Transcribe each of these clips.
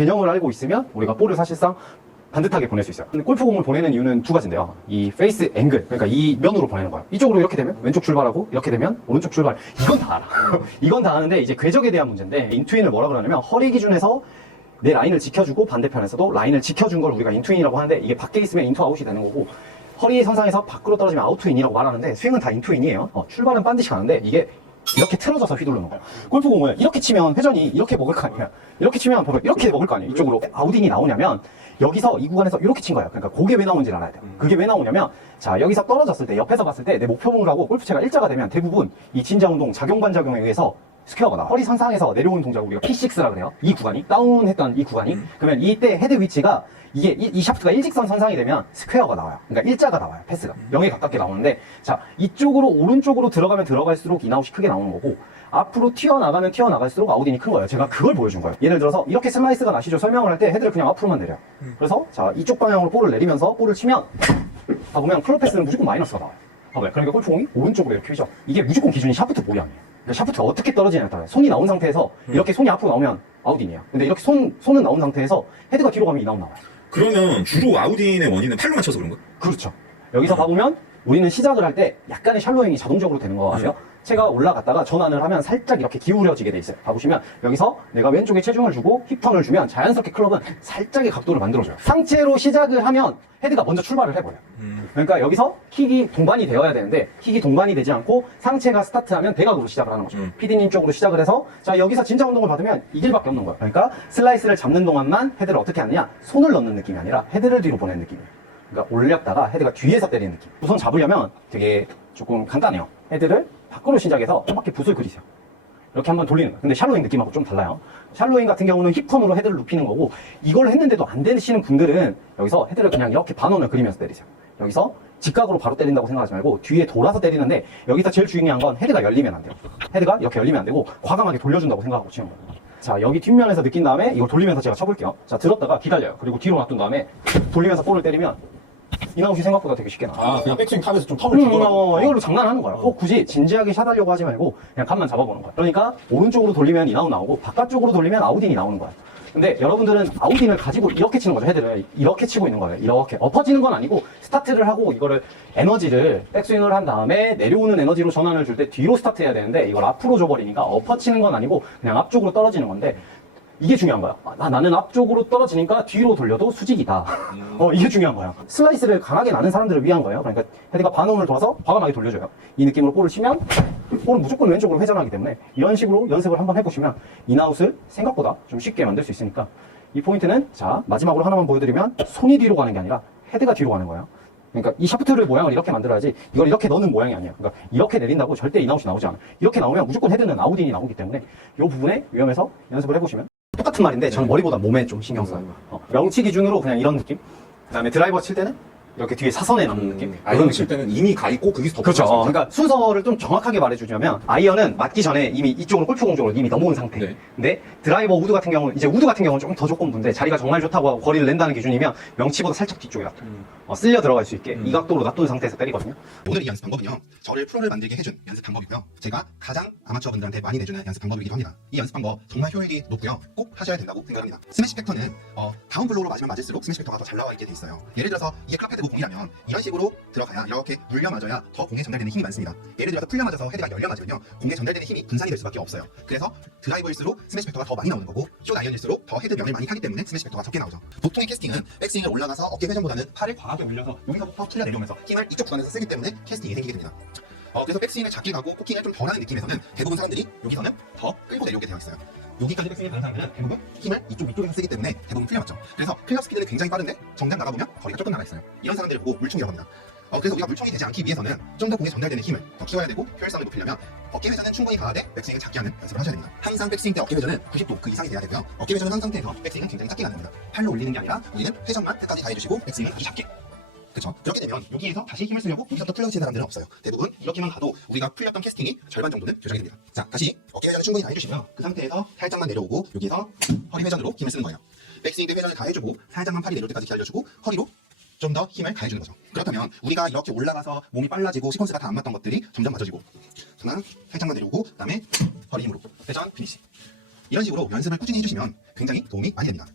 개념을 알고 있으면 우리가 볼을 사실상 반듯하게 보낼 수 있어요. 근데 골프공을 보내는 이유는 두 가지인데요. 이 페이스 앵글, 그러니까 이 면으로 보내는 거예요. 이쪽으로 이렇게 되면 왼쪽 출발하고, 이렇게 되면 오른쪽 출발. 이건 다 알아. 이건 다 아는데 이제 궤적에 대한 문제인데, 인투인을 뭐라 그러냐면 허리 기준에서 내 라인을 지켜주고 반대편에서도 라인을 지켜준 걸 우리가 인투인이라고 하는데, 이게 밖에 있으면 인투 아웃이 되는 거고, 허리 선상에서 밖으로 떨어지면 아웃투인이라고 말하는데, 스윙은 다 인투인이에요. 출발은 반드시 가는데 이게 이렇게 틀어져서 휘두르는 거예요. 골프공을 이렇게 치면 회전이 이렇게 먹을 거 아니야. 이렇게 치면 이렇게 먹을 거 아니에요. 이쪽으로 아웃인이 나오냐면 여기서 이 구간에서 이렇게 친 거예요. 그러니까 그게 왜 나오는지를 알아야 돼요. 그게 왜 나오냐면, 자, 여기서 떨어졌을 때, 옆에서 봤을 때 내 목표물하고 골프채가 일자가 되면 대부분 이 진자운동 작용반작용에 의해서 스퀘어가 나와. 허리 상상에서 내려오는 동작을 우리가 P6라 그래요. 이 구간이 다운했던 이 구간이. 그러면 이때 헤드 위치가 이게 이 샤프트가 일직선 선상이 되면 스퀘어가 나와요. 그러니까 일자가 나와요. 패스가 0에 가깝게 나오는데, 자, 이쪽으로 오른쪽으로 들어가면 들어갈수록 인아웃이 크게 나오는 거고, 앞으로 튀어나가면 튀어나갈수록 아웃인이 큰 거예요. 제가 그걸 보여준 거예요. 예를 들어서 이렇게 슬라이스가 나시죠. 설명을 할 때 헤드를 그냥 앞으로만 내려요. 그래서 자, 이쪽 방향으로 볼을 내리면서 볼을 치면 보면 클럽 패스는 무조건 마이너스가 나와요. 봐봐요. 그러니까 골프공이 오른쪽으로 이렇게 휘죠. 이게 무조건 기준이 샤프트 모양이에요. 그러니까 샤프트가 어떻게 떨어지냐에 따라요. 손이 나온 상태에서 이렇게 손이 앞으로 나오면 아웃인이에요. 근데 이렇게 손은 나온 상태에서 헤드가 뒤로 가면 인아웃 나와요. 그러면 주로 아웃인의 원인은 팔로만 쳐서 그런 거야? 그렇죠. 여기서 봐보면 우리는 시작을 할 때 약간의 샬로잉이 자동적으로 되는 거 아세요? 채가 올라갔다가 전환을 하면 살짝 이렇게 기울여지게 돼 있어요. 봐보시면 여기서 내가 왼쪽에 체중을 주고 힙턴을 주면 자연스럽게 클럽은 살짝의 각도를 만들어줘요. 상체로 시작을 하면 헤드가 먼저 출발을 해버려요. 그러니까 여기서 킥이 동반이 되어야 되는데 킥이 동반이 되지 않고 상체가 스타트하면 대각으로 시작을 하는 거죠. PD님 쪽으로 시작을 해서 자, 여기서 진짜 운동을 받으면 이 길밖에 없는 거예요. 그러니까 슬라이스를 잡는 동안만 헤드를 어떻게 하느냐, 손을 넣는 느낌이 아니라 헤드를 뒤로 보내는 느낌이에요. 그러니까 올렸다가 헤드가 뒤에서 때리는 느낌. 우선 잡으려면 되게 조금 간단해요. 헤드를 밖으로 시작해서 한 바퀴 붓을 그리세요. 이렇게 한번 돌리는 거예요. 근데 샬로잉 느낌하고 좀 달라요. 샬로잉 같은 경우는 힙턴으로 헤드를 눕히는 거고, 이걸 했는데도 안 되시는 분들은 여기서 헤드를 그냥 이렇게 반원을 그리면서 때리세요. 여기서 직각으로 바로 때린다고 생각하지 말고 뒤에 돌아서 때리는데, 여기서 제일 중요한 건 헤드가 열리면 안 돼요. 헤드가 이렇게 열리면 안 되고 과감하게 돌려준다고 생각하고 치는 거예요. 자, 여기 뒷면에서 느낀 다음에 이걸 돌리면서 제가 쳐볼게요. 자, 들었다가 기다려요. 그리고 뒤로 놔둔 다음에 돌리면서 볼을 때리면 인아웃이 생각보다 되게 쉽게 나와요. 아, 그냥 백스윙 타면서 좀 턴을 주더라고. 이걸로 장난하는 거야. 꼭 굳이 진지하게 샷하려고 하지 말고 그냥 감만 잡아보는 거야. 그러니까 오른쪽으로 돌리면 인아웃 나오고 바깥쪽으로 돌리면 아웃인이 나오는 거야. 근데 여러분들은 아웃인을 가지고 이렇게 치는 거죠. 헤드를 이렇게 치고 있는 거예요. 이렇게 엎어지는 건 아니고 스타트를 하고 이거를 에너지를 백스윙을 한 다음에 내려오는 에너지로 전환을 줄 때 뒤로 스타트 해야 되는데, 이걸 앞으로 줘버리니까 엎어치는 건 아니고 그냥 앞쪽으로 떨어지는 건데, 이게 중요한 거야. 나는 앞쪽으로 떨어지니까 뒤로 돌려도 수직이다. 이게 중요한 거야. 슬라이스를 강하게 나는 사람들을 위한 거예요. 그러니까 헤드가 반원을 돌아서 과감하게 돌려줘요. 이 느낌으로 볼을 치면 볼은 무조건 왼쪽으로 회전하기 때문에 이런 식으로 연습을 한번 해보시면 인아웃을 생각보다 좀 쉽게 만들 수 있으니까, 이 포인트는 자, 마지막으로 하나만 보여드리면 손이 뒤로 가는 게 아니라 헤드가 뒤로 가는 거예요. 그러니까 이 샤프트를 모양을 이렇게 만들어야지 이걸 이렇게 넣는 모양이 아니에요. 그러니까 이렇게 내린다고 절대 인아웃이 나오지 않아요. 이렇게 나오면 무조건 헤드는 아웃인이 나오기 때문에 이 부분에 위험해서 연습을 해보시면, 똑같은 말인데 저는 머리보다 몸에 좀 신경 써요. 명치 기준으로 그냥 이런 느낌. 그 다음에 드라이버 칠 때는 이렇게 뒤에 사선에 남는 느낌. 아이언 칠 때는 이미 가 있고 거기서 더 그렇죠. 그러니까 순서를 좀 정확하게 말해주자면, 아이언은 맞기 전에 이미 이쪽으로 골프공 쪽으로 이미 넘어온 상태. 네. 근데 드라이버 우드 같은 경우는, 이제 우드 같은 경우는 좀 더 조건부인데, 자리가 정말 좋다고 하고 거리를 낸다는 기준이면 명치보다 살짝 뒤쪽에 놔둬요. 쓸려 들어갈 수 있게 이 각도로 놔둔 상태에서 때리거든요. 오늘 이 연습 방법은요, 저를 프로를 만들게 해준 연습 방법이고요, 제가 가장 아마추어 분들한테 많이 내주는 연습 방법이기도 합니다. 이 연습 방법 정말 효율이 높고요, 꼭 하셔야 된다고 생각합니다. 스매시 팩터는 다운 블로우로 맞으면 맞을수록 스매시 팩터가 더 잘 나와 있게 돼 있어요. 예를 들어서 이게 클럽 헤드고 공이라면 이런 식으로 들어가야 이렇게 물려 맞아야 더 공에 전달되는 힘이 많습니다. 예를 들어서 풀려 맞아서 헤드가 열려 맞으면요, 공에 전달되는 힘이 분산이 될 수밖에 없어요. 그래서 드라이버일수록 스매시 팩터가 더 많이 나오는 거고, 숏 아이언일수록 더 헤드 면을 많이 타기 때문에 스매시 팩터가 적게 나오죠. 보통의 캐스팅은 백스윙을 올라가서 어깨 회전보다는 팔을 과하게 올려서 여기서부터 틀려 내려오면서 힘을 이쪽 구간에서 쓰기 때문에 캐스팅이 생기게 됩니다. 그래서 백스윙을 작게 가고 코킹을 좀 덜하는 느낌에서는 대부분 사람들이 여기서는 더 끌고 내려오게 되어 있어요. 여기까지 백스윙을 가는 사람들은 대부분 힘을 이쪽에서 쓰기 때문에 대부분 풀려 맞죠. 그래서 클럽 스피드는 굉장히 빠른데 정작 나가보면 거리가 조금 나가 있어요. 이런 사람들을 보고 물총이라고 합니다. 그래서 우리가 물총이 되지 않기 위해서는 좀 더 공에 전달되는 힘을 더 키워야 되고, 효율성을 높이려면 어깨 회전은 충분히 가하되 백스윙을 작게 하는 연습을 하셔야 됩니다. 항상 백스윙 때 어깨 회전은 90도 그 이상이 돼야 되고요, 어깨 회전을 한 상태에서 백스윙은 굉장히 작게 가는 겁니다. 팔로 올리는 게 아니라 우리는 회전만 끝까지 다 해주시고 백스윙은 아주 작게. 그렇죠. 그렇게 되면 여기에서 다시 힘을 쓰려고 여기서부터 풀려지는 사람들은 없어요. 대부분 이렇게만 가도 우리가 풀렸던 캐스팅이 절반 정도는 교정이 됩니다. 자, 다시 어깨 회전을 충분히 다 해주시고요, 그 상태에서 살짝만 내려오고 여기서 허리 회전으로 힘을 쓰는 거예요. 백스윙 때 회전을 다 해주고 살짝만 팔이 내려올 때까지 기다려주고 허리로 좀 더 힘을 가해주는 거죠. 그렇다면 우리가 이렇게 올라가서 몸이 빨라지고 시퀀스가 다 안 맞던 것들이 점점 맞아지고, 하나 살짝만 내려오고, 그 다음에 허리 힘으로 회전 피니시. 이런 식으로 연습을 꾸준히 해주시면 굉장히 도움이 많이 됩니다.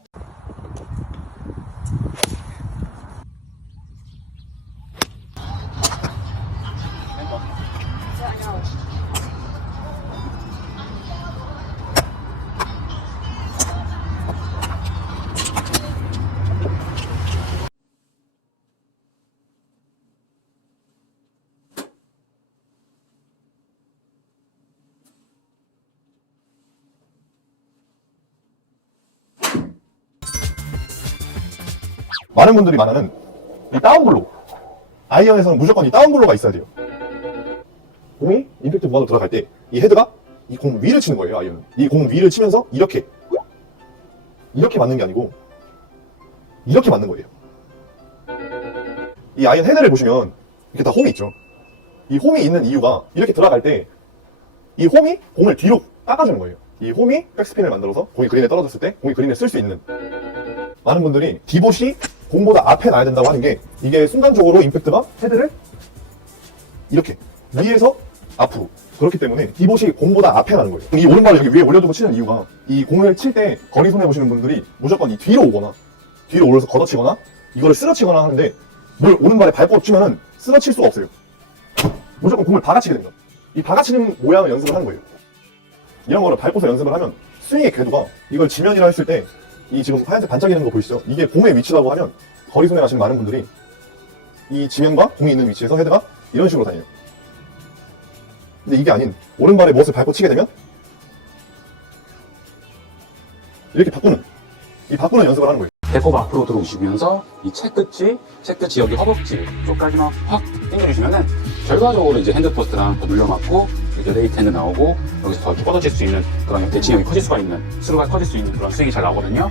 많은 분들이 말하는 이 다운블로, 아이언에서는 무조건 이 다운블로가 있어야 돼요. 공이 임팩트 무한으로 들어갈 때 이 헤드가 이 공 위를 치는 거예요. 아이언은 이 공 위를 치면서 이렇게 맞는 게 아니고 이렇게 맞는 거예요. 이 아이언 헤드를 보시면 이렇게 다 홈이 있죠. 이 홈이 있는 이유가 이렇게 들어갈 때 이 홈이 공을 뒤로 깎아주는 거예요. 이 홈이 백스핀을 만들어서 공이 그린에 떨어졌을 때 공이 그린에 쓸 수 있는. 많은 분들이 디봇이 공보다 앞에 놔야 된다고 하는 게, 이게 순간적으로 임팩트가 헤드를 이렇게 위에서 앞으로, 그렇기 때문에 디봇이 공보다 앞에 나는 거예요. 이 오른발을 여기 위에 올려두고 치는 이유가, 이 공을 칠 때 거리 손해 보시는 분들이 무조건 이 뒤로 오거나 뒤로 올려서 걷어치거나 이거를 쓰러치거나 하는데, 뭘 오른발에 밟고 치면은 쓰러칠 수가 없어요. 무조건 공을 박아치게 됩니다. 이 박아치는 모양을 연습을 하는 거예요. 이런 거를 밟고서 연습을 하면 스윙의 궤도가, 이걸 지면이라 했을 때 이 지금 하얀색 반짝이는 거 보이시죠? 이게 공의 위치라고 하면 거리 손해 가시는 많은 분들이 이 지면과 공이 있는 위치에서 헤드가 이런 식으로 다녀요. 근데 이게 아닌, 오른발에 무엇을 밟고 치게 되면 이렇게 바꾸는 연습을 하는 거예요. 배꼽 앞으로 들어오시면서 이 채끝이 여기 허벅지 쪽까지만 확 당겨주시면은 결과적으로 이제 핸드포스트랑 더 눌려맞고 이제 레이트 핸드 나오고 여기서 더 이렇게 뻗어질 수 있는 그런 대칭형이 커질 수가 있는, 스루가 커질 수 있는 그런 스윙이 잘 나오거든요.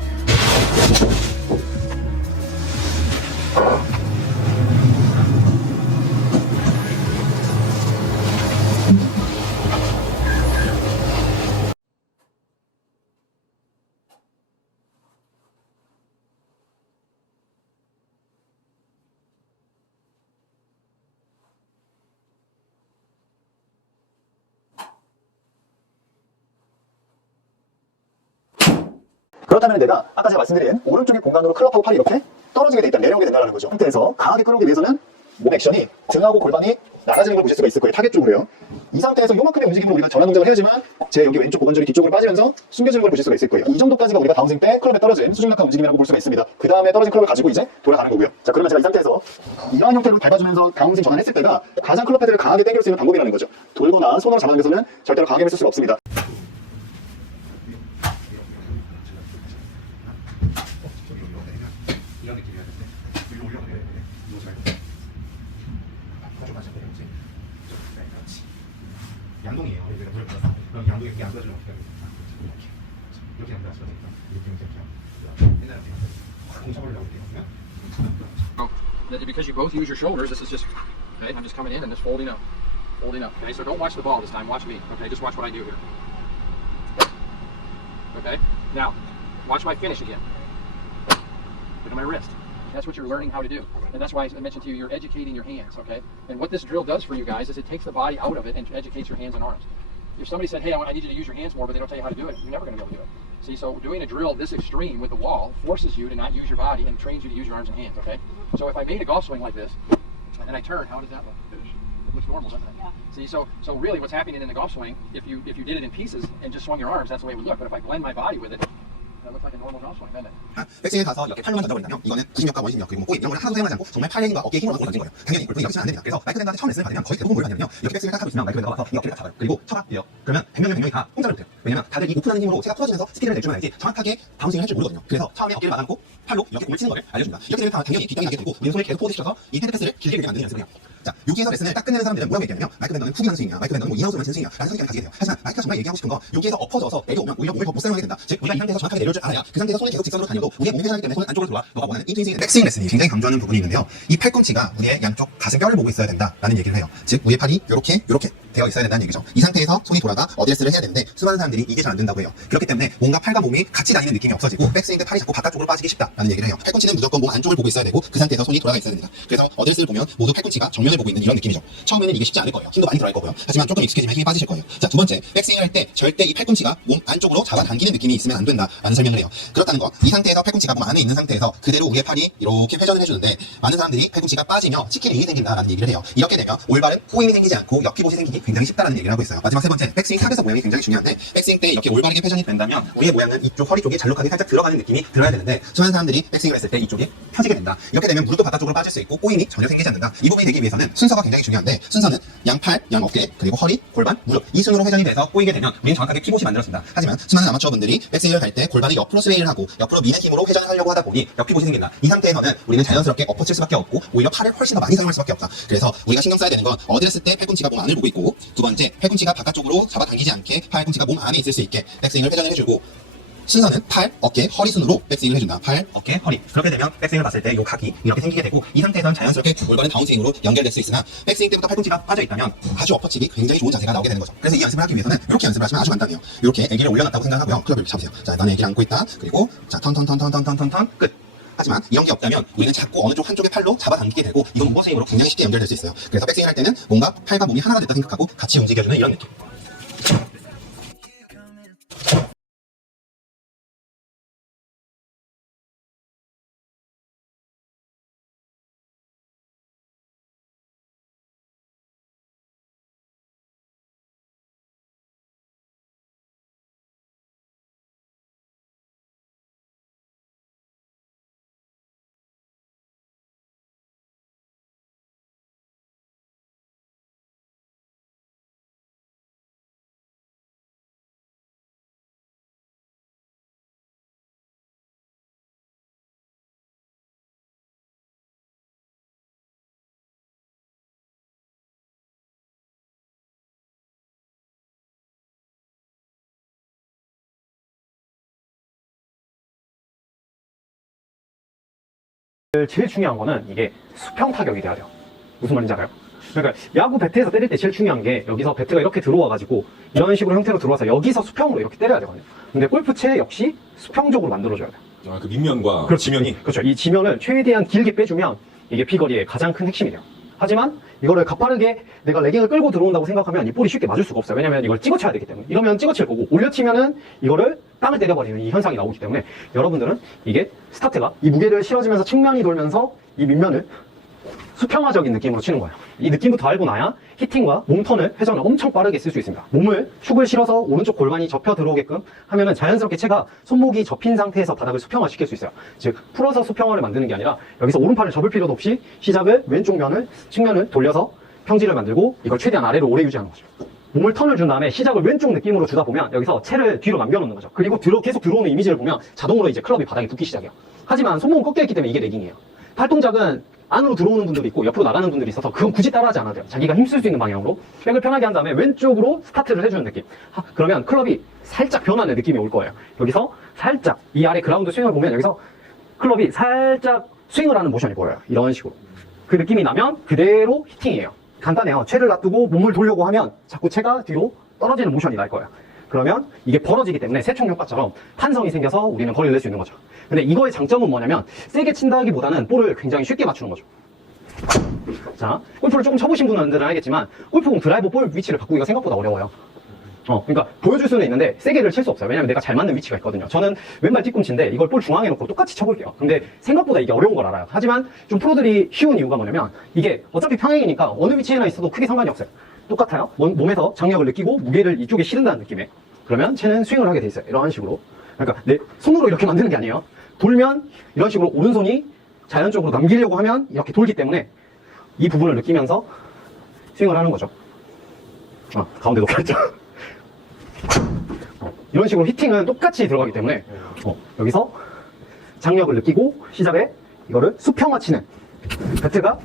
그렇다면 내가 아까 제가 말씀드린 오른쪽의 공간으로 클럽하고 팔이 이렇게 떨어지게 돼 있다, 내려오게 된다는 거죠. 상태에서 강하게 끌어오기 위해서는 몸 액션이 등하고 골반이 나가지는 걸 보실 수가 있을 거예요. 타겟 쪽으로요. 이 상태에서 요만큼의 움직임으로 우리가 전환 동작을 해야지만 제 여기 왼쪽 고관절이 뒤쪽으로 빠지면서 숨겨지는 걸 보실 수가 있을 거예요. 이 정도까지가 우리가 다운스윙 때 클럽에 떨어진 수중력한 움직임이라고 볼 수가 있습니다. 그 다음에 떨어진 클럽을 가지고 이제 돌아가는 거고요. 자, 그러면 제가 이 상태에서 이러한 형태로 밟아주면서 다운스윙 전환했을 때가 가장 클럽 헤드를 강하게 당길 수 있는 방법이라는 거죠. 돌거나 손으로 잡아당겨서는 절대로 강하게 쓸 수가 없습니다. 이런 느낌이어야 되는데 위로 올려도 돼. 이러지 말고 가져가셔야 돼요. 이제 그렇지. 양동이에요. 여기가 돌려서 그럼 양동이 이렇게 안 떠주면 어떻게 하겠어요? 이렇게 안 떠주면 되니까 이렇게 옛날에 공 쳐보려고 이렇게 하면 Because you both use your shoulders, this is just, okay, I'm just coming in and just folding up. Okay, so don't watch the ball this time, watch me. Okay, just watch what I do here. Okay, now, watch my finish again. Look at my wrist. That's what you're learning how to do. And that's why I mentioned to you, you're educating your hands, okay? And what this drill does for you guys is it takes the body out of it and educates your hands and arms. If somebody said, hey, I need you to use your hands more, but they don't tell you how to do it, you're never going to be able to do it. See, so doing a drill this extreme with the wall forces you to not use your body and trains you to use your arms and hands, okay? So if I made a golf swing like this, and then I turn, how does that look? Looks normal, doesn't it? Yeah. See, so really what's happening in the golf swing, if you did it in pieces and just swung your arms, that's the way it would look. But if I blend my body with it, that looks like a normal golf swing, doesn't it? 백스윙에 가서 이렇게 팔로만 던져버린다면 이거는 구심력과 원심력 그리고 꼬임 이런 걸 하나도 사용하지 않고 정말 팔의 힘과 어깨의 힘으로만 던진 거예요. 당연히 골프는 이렇게 치면 안 됩니다. 그래서 마이클 밴더한테 처음 레슨을 받으면 거의 대부분 뭘 하냐면요, 이렇게 백스윙을 딱 하고 있으면 마이클 밴더가 와서 이 어깨를 딱 잡아요. 그리고 쳐라 이래요. 그러면 100명이 다 공짜로 못해요. 왜냐면 다들 이 오픈하는 힘으로 제가 풀어주면서 스피드를 낼 줄만 알지 정확하게 바운싱을 할 줄 모르거든요. 그래서 처음에 어깨를 막아놓고 팔로 이렇게 공을 치는 거를 알려줍니다. 이렇게 되면 당연히 뒷땅이 나게 되고 왼손을 계속 포즈시켜서 이 핸드 패스를 길게 되게 만드는 연습을 해요. 자, 여기에서 레슨을 딱 끝내는 사람들은 뭐라고 얘기하냐면 마이클 밴더는 훅이 하는 스윙이야, 마이클 밴더는 뭐 인하우스만 치는 스윙이야 라는 선입견을 가지게 돼요. 하지만 마이클가 정말 얘기하고 싶은 건 여기에서 엎어져서 내려오면 오히려 몸을 더 못 사용하게 된다. 즉 우리가 이 상태에서 정확하게 내려올 줄 알아야 그 상태에서 손이 계속 직선으로 다녀도 우리의 몸이 회전하기 때문에 손은 안쪽으로 들어와 너가 원하는 인투인 스윙. 백스윙 레슨이 굉장히 강조하는 부분이 있는데요, 이 팔꿈치가 우리의 양쪽 가슴뼈를 보고 있어야 된다라는 얘기를 해요. 즉 우리의 팔이 이렇게 되어 있어야 된다는 얘기죠. 이 상태에서 손이 돌아가 어드레스를 해야 되는데 수많은 사람들이 이게 잘 안 된다고 해요. 그렇기 때문에 뭔가 팔과 몸이 같이 다니는 느낌이 없어지고 백스윙 때 팔이 자꾸 바깥쪽으로 빠지기 쉽다라는 얘기를 해요. 팔꿈치는 무조건 몸 안쪽을 보고 있어야 되고 그 상태에서 손이 돌아가 있어야 됩니다. 그래서 어드레스를 보면 모두 팔꿈치가 정면을 면을 보고 있는 이런 느낌이죠. 처음에는 이게 쉽지 않을 거예요. 힘도 많이 들어갈 거고요. 하지만 조금 익숙해지면 힘이 빠지실 거예요. 자, 두 번째, 백스윙을 할 때 절대 이 팔꿈치가 몸 안쪽으로 잡아당기는 느낌이 있으면 안 된다라는 설명을 해요. 그렇다는 건 이 상태에서 팔꿈치가 몸 안에 있는 상태에서 그대로 우리의 팔이 이렇게 회전을 해주는데 많은 사람들이 팔꿈치가 빠지며 치킨 링이 생긴다라는 얘기를 해요. 이렇게 되면 올바른 호잉이 생기지 않고 옆피봇이 생기기 굉장히 쉽다라는 얘기를 하고 있어요. 마지막 세 번째, 백스윙 탑에서 모양이 굉장히 중요한데 백스윙 때 이렇게 올바르게 회전이 된다면 우리의 모양은 이쪽 허리 쪽이 잘록하게 살짝 들어가는 느낌이 들어야 되는데 수많은 사람들이 백스윙을 했을 때 이쪽이 펴지게 된다. 이렇게 되면 무릎도 바깥쪽으로 빠질 수 있고 꼬임이 전혀 생기지 않는다. 이 부분이 되기 위해서는 순서가 굉장히 중요한데 순서는 양팔, 양어깨, 그리고 허리, 골반, 무릎 이 순으로 회전이 돼서 꼬이게 되면 우리는 정확하게 피봇이 만들어진다. 하지만 수많은 아마추어분들이 백스윙을 할 때 골반을 옆으로 스웨이를 하고 옆으로 미는 힘으로 회전을 하려고 하다 보니 옆피봇이 생긴다. 이 상태에서는 우리는 자연스럽게 엎어칠 수밖에 없고 오히려 팔을 훨씬 더 많이 사용할 수밖에 없다. 그래서 우리가 신경 써야 되는 건 어디를 쓸 때 팔꿈치가 몸 안을 보고 있고 두 번째 팔꿈치가 바깥쪽으로 잡아당기지 않게 팔꿈치가 몸 안에 있을 수 있게 백스윙을 회전을 해주고 순서는 팔, 어깨, 허리 순으로 백스윙을 해준다. 팔, 어깨, 허리. 그렇게 되면 백스윙을 봤을 때 이 각이 이렇게 생기게 되고 이 상태에서는 자연스럽게 올바른 다운스윙으로 연결될 수 있으나 백스윙 때부터 팔꿈치가 빠져있다면 아주 엎어치기 굉장히 좋은 자세가 나오게 되는 거죠. 그래서 이 연습을 하기 위해서는 이렇게 연습을 하시면 아주 간단해요. 이렇게 애기를 올려놨다고 생각하고요. 클럽을 이렇게 잡으세요. 자, 나는 애기를 안고 있다. 그리고 자, 턴 끝. 하지만 이런 게 없다면 우리는 자꾸 어느 쪽 한쪽의 팔로 잡아당기게 되고 이건 오버스윙으로 굉장히 쉽게 연결될 수 있어요. 그래서 백스윙을 할 때는 뭔가 팔과 몸이 하나가 됐다 생각하고 같이 움직여주는 이런 느낌. 제일 중요한 거는 이게 수평 타격이 돼야 돼요. 무슨 말인지 알아요? 그러니까 야구 배트에서 때릴 때 제일 중요한 게 여기서 배트가 이렇게 들어와가지고 이런 식으로 형태로 들어와서 여기서 수평으로 이렇게 때려야 되거든요. 근데 골프채 역시 수평적으로 만들어줘야 돼요. 아, 그 밑면과 그렇죠. 지면이. 그렇죠. 이 지면을 최대한 길게 빼주면 이게 비거리의 가장 큰 핵심이 돼요. 하지만 이거를 가파르게 내가 레깅을 끌고 들어온다고 생각하면 이 볼이 쉽게 맞을 수가 없어요. 왜냐면 이걸 찍어쳐야 되기 때문에. 이러면 찍어칠 거고 올려치면은 이거를 땅을 때려버리는 이 현상이 나오기 때문에 여러분들은 이게 스타트가 이 무게를 실어주면서 측면이 돌면서 이 밑면을 수평화적인 느낌으로 치는 거예요. 이 느낌부터 알고 나야 히팅과 몸턴을 회전을 엄청 빠르게 쓸 수 있습니다. 몸을 축을 실어서 오른쪽 골반이 접혀 들어오게끔 하면은 자연스럽게 채가 손목이 접힌 상태에서 바닥을 수평화 시킬 수 있어요. 즉 풀어서 수평화를 만드는 게 아니라 여기서 오른팔을 접을 필요도 없이 시작을 왼쪽 면을 측면을 돌려서 평지를 만들고 이걸 최대한 아래로 오래 유지하는 거죠. 몸을 턴을 준 다음에 시작을 왼쪽 느낌으로 주다 보면 여기서 채를 뒤로 남겨놓는 거죠. 그리고 계속 들어오는 이미지를 보면 자동으로 이제 클럽이 바닥에 붙기 시작해요. 하지만 손목은 꺾여있기 때문에 이게 레깅이에요. 팔 동작은 안으로 들어오는 분들이 있고 옆으로 나가는 분들이 있어서 그건 굳이 따라하지 않아도 돼요. 자기가 힘쓸 수 있는 방향으로 백을 편하게 한 다음에 왼쪽으로 스타트를 해주는 느낌. 그러면 클럽이 살짝 변하는 느낌이 올 거예요. 여기서 살짝 이 아래 그라운드 스윙을 보면 여기서 클럽이 살짝 스윙을 하는 모션이 보여요. 이런 식으로. 그 느낌이 나면 그대로 히팅이에요. 간단해요. 채를 놔두고 몸을 돌려고 하면 자꾸 채가 뒤로 떨어지는 모션이 날 거예요. 그러면 이게 벌어지기 때문에 세총 효과처럼 탄성이 생겨서 우리는 거리를 낼 수 있는 거죠. 근데 이거의 장점은 뭐냐면 세게 친다기보다는 볼을 굉장히 쉽게 맞추는 거죠. 자, 골프를 조금 쳐보신 분들은 알겠지만 골프공 드라이버 볼 위치를 바꾸기가 생각보다 어려워요. 그러니까 보여줄 수는 있는데 세게를 칠 수 없어요. 왜냐면 내가 잘 맞는 위치가 있거든요. 저는 왼발 뒤꿈치인데 이걸 볼 중앙에 놓고 똑같이 쳐볼게요. 근데 생각보다 이게 어려운 걸 알아요. 하지만 좀 프로들이 쉬운 이유가 뭐냐면 이게 어차피 평행이니까 어느 위치에나 있어도 크게 상관이 없어요. 똑같아요. 몸에서 장력을 느끼고 무게를 이쪽에 실은다는 느낌에. 그러면 채는 스윙을 하게 돼 있어요. 이런 식으로. 그러니까 내 손으로 이렇게 만드는 게 아니에요. 돌면 이런 식으로 오른손이 자연적으로 남기려고 하면 이렇게 돌기 때문에 이 부분을 느끼면서 스윙을 하는 거죠. 가운데 놓겠죠. 이런 식으로 히팅은 똑같이 들어가기 때문에 여기서 장력을 느끼고 시작에 이거를 수평화 치는 배트가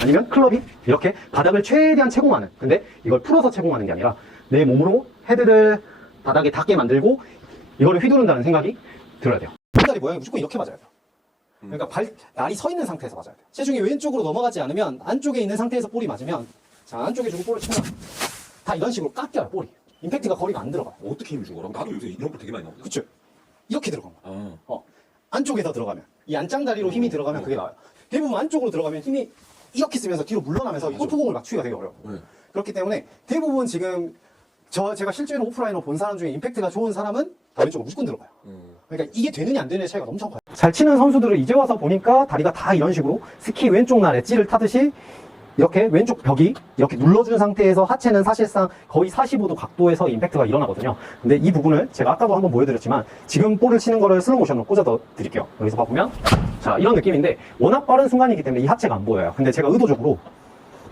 아니면 클럽이 이렇게 바닥을 최대한 채공하는, 근데 이걸 풀어서 채공하는 게 아니라 내 몸으로 헤드를 바닥에 닿게 만들고 이거를 휘두른다는 생각이 들어야 돼요. 팔다리 모양이 무조건 이렇게 맞아야 돼요. 그러니까 날이 서 있는 상태에서 맞아야 돼요. 체중이 왼쪽으로 넘어가지 않으면 안쪽에 있는 상태에서 볼이 맞으면 자 안쪽에 주고 볼을 치면 다 이런 식으로 깎여요. 볼이 임팩트가 거리가 안 들어가요. 어떻게 힘을 주고? 나도 요새 이런 거 되게 많이 나오거든. 그쵸? 이렇게 들어간 거예요. 안쪽에서 들어가면 이 안짱다리로 힘이 들어가면 그게 나와요. 대부분 안쪽으로 들어가면 힘이 이렇게 쓰면서 뒤로 물러나면서 이 골프공을 맞추기가 되게 어려워요. 네. 그렇기 때문에 대부분 지금 제가 실제로 오프라인으로 본 사람 중에 임팩트가 좋은 사람은 다 왼쪽으로 무조건 들어가요. 그러니까 이게 되느냐 안 되느냐의 차이가 엄청 커요. 잘 치는 선수들을 이제 와서 보니까 다리가 다 이런 식으로 스키 왼쪽 날 엣지를 타듯이 이렇게 왼쪽 벽이 이렇게 눌러준 상태에서 하체는 사실상 거의 45도 각도에서 임팩트가 일어나거든요. 근데 이 부분을 제가 아까도 한번 보여드렸지만 지금 볼을 치는 거를 슬로우 모션으로 꽂아서 드릴게요. 여기서 봐보면 자 이런 느낌인데 워낙 빠른 순간이기 때문에 이 하체가 안 보여요. 근데 제가 의도적으로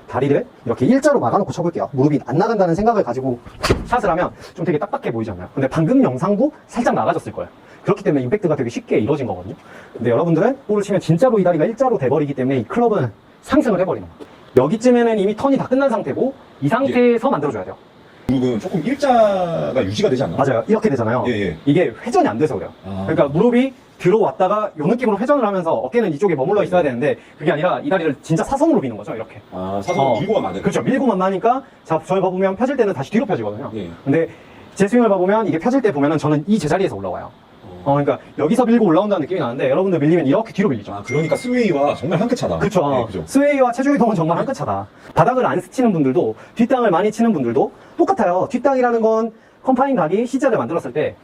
다리를 이렇게 일자로 막아놓고 쳐볼게요. 무릎이 안 나간다는 생각을 가지고 샷을 하면 좀 되게 딱딱해 보이지 않나요? 근데 방금 영상도 살짝 나가졌을 거예요. 그렇기 때문에 임팩트가 되게 쉽게 이루어진 거거든요. 근데 여러분들은 볼을 치면 진짜로 이 다리가 일자로 돼버리기 때문에 이 클럽은 상승을 해버리는 거예요. 여기쯤에는 이미 턴이 다 끝난 상태고 이 상태에서 만들어줘야 돼요. 무릎은 조금 일자가 유지가 되지 않나? 맞아요. 이렇게 되잖아요. 예. 이게 회전이 안 돼서 그래요. 그러니까 무릎이 들어왔다가 이 느낌으로 회전을 하면서 어깨는 이쪽에 머물러 있어야 되는데 그게 아니라 이 다리를 진짜 사선으로 미는 거죠. 이렇게. 사선 밀고만 만드는. 그렇죠. 밀고만 마니까 자 저희 봐보면 펴질 때는 다시 뒤로 펴지거든요. 예. 근데 제 스윙을 봐보면 이게 펴질 때 보면은 저는 이 제자리에서 올라와요. 그러니까 여기서 밀고 올라온다는 느낌이 나는데 여러분들 밀리면 이렇게 뒤로 밀리죠. 그러니까 스웨이와 정말 한 끗 차다. 그렇죠. 네, 그죠. 스웨이와 체중 이동은 정말 한 끗 차다. 바닥을 안 스치는 분들도 뒷땅을 많이 치는 분들도 똑같아요. 뒷땅이라는 건 컴파인 각이 C자를 만들었을 때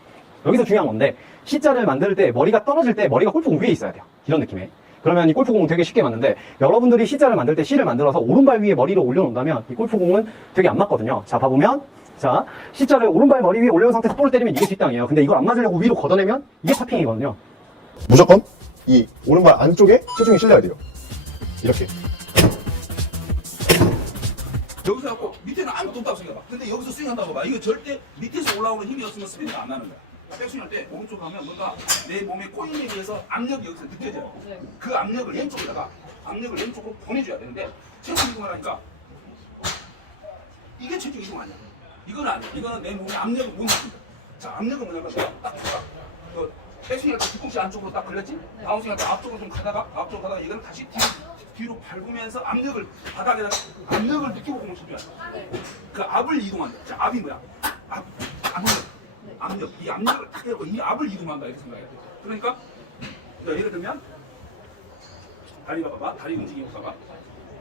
여기서 중요한 건데 C자를 만들 때 머리가 떨어질 때 머리가 골프공 위에 있어야 돼요. 이런 느낌에. 그러면 이 골프공은 되게 쉽게 맞는데 여러분들이 C자를 만들 때 C를 만들어서 오른발 위에 머리를 올려놓는다면 이 골프공은 되게 안 맞거든요. 자 봐보면 자 C자를 오른발 머리 위에 올려놓은 상태에서 볼을 때리면 이게 뒷땅이에요. 근데 이걸 안 맞으려고 위로 걷어내면 이게 타핑이거든요. 무조건 이 오른발 안쪽에 체중이 실려야 돼요. 이렇게. 여기서 갖고 밑에는 아무것도 없다고 생각해봐. 근데 여기서 스윙한다고 봐. 이거 절대 밑에서 올라오는 힘이 없으면 스피드가 안 나는 거야. 백스윙할 때 오른쪽 하면 뭔가 내 몸에 꼬임에 의해서 압력이 여기서 느껴져요. 그 압력을 왼쪽에다가 압력을 왼쪽으로 보내줘야 되는데 체중 이동을 하니까 이게 체중 이동 아니야. 이건 아니야. 이거는 내 몸에 압력을 못 느낀다. 자, 압력은 뭐냐면 내가 딱 백스윙할 때 뒤꿈치 안쪽으로 딱 걸렸지? 다운스윙할 때 앞쪽으로 좀 앞쪽으로 가다가 이거는 다시 뒤로 밟으면서 압력을 바닥에다 압력을 느끼고 공을 쳐줘야 돼. 그 압을 이동한다. 자, 압이 뭐야? 압력. 이 압력을 딱 해고 이 압을 이동한다 이렇게 생각해야 돼. 그러니까 예를 들면 다리 봐봐. 다리 움직임 봐봐.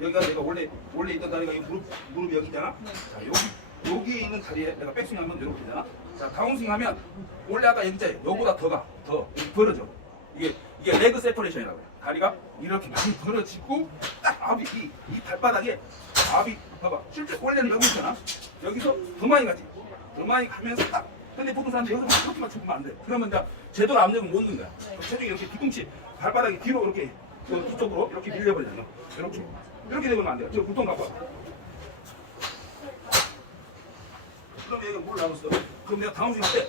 여기가 내가 원래 있던 다리가 이 무릎이 여기 있잖아. 자, 여기에 있는 다리에 내가 백스윙 하면 이렇게 되잖아. 자, 다운스윙 하면 원래 아까 여기 있잖아. 여기보다 더 벌어져. 이게 레그 세퍼레이션이라고 해요. 다리가 이렇게 많이 벌어지고 딱 압이 이 발바닥에 압이 봐봐. 실제 원래는 여기 있잖아. 여기서 더 많이 가지. 더 많이 가면서 딱. 근데 보통 사람들이 여기서 이렇게만 쳐보면 안 돼. 그러면 이제 제대로 압력을 못 넣는 거야. 체중이 이렇게 뒤꿈치 발바닥이 뒤로 이렇게 뒤쪽으로 이렇게 밀려버리잖아. 이렇게 되면 안 돼요. 저 보통 갖고 와. 그럼 얘가 뭘 나눴어? 그럼 내가 다운스윙 할 때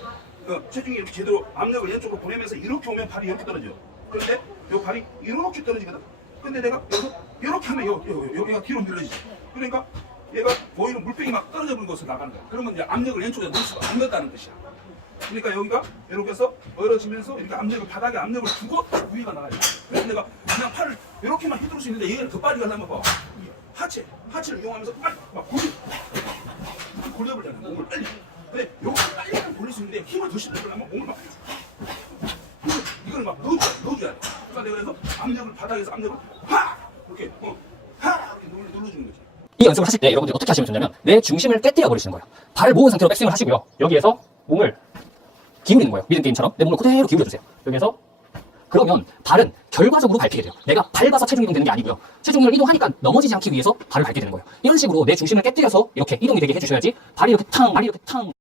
체중이 이렇게 제대로 압력을 왼쪽으로 보내면서 이렇게 오면 발이 이렇게 떨어져. 그런데 요 발이 이렇게 떨어지거든. 근데 내가 여기서 이렇게 하면 여기가 뒤로 밀려지지. 그러니까 얘가 보이는 물병이 막 떨어져 버린 곳으로 나가는 거야. 그러면 이제 압력을 왼쪽에 넣을 수가 없다는 뜻이야. 그러니까 여기가 이렇게 해서 벌어지면서 이렇게 압력을 바닥에 압력을 주고 위가 나가야 돼. 그래서 내가 그냥 팔을 이렇게만 휘두를 수 있는데 얘를 더 빨리 가려면 봐. 하체를 이용하면서 빨리 막 골려버리잖아. 몸을 빨리. 근데 여기를 빨리 돌릴 수 있는데 힘을 더 실으려면 몸을 막 이걸 막 넣어줘야 돼. 그러니까 내가 그래서 압력을 바닥에서 압력을 이렇게 이렇게 눌러주는 거지. 이 연습을 하실 때 여러분들이 어떻게 하시면 좋냐면 내 중심을 깨뜨려 버리시는 거예요. 발을 모은 상태로 백스윙을 하시고요. 여기에서 몸을 기울이는 거예요. 리듬게임처럼 내 몸을 그대로 기울여주세요. 여기에서 그러면 발은 결과적으로 밟히게 돼요. 내가 밟아서 체중 이동되는 게 아니고요. 체중을 이동하니까 넘어지지 않기 위해서 발을 밟게 되는 거예요. 이런 식으로 내 중심을 깨뜨려서 이렇게 이동이 되게 해주셔야지 발이 이렇게 탕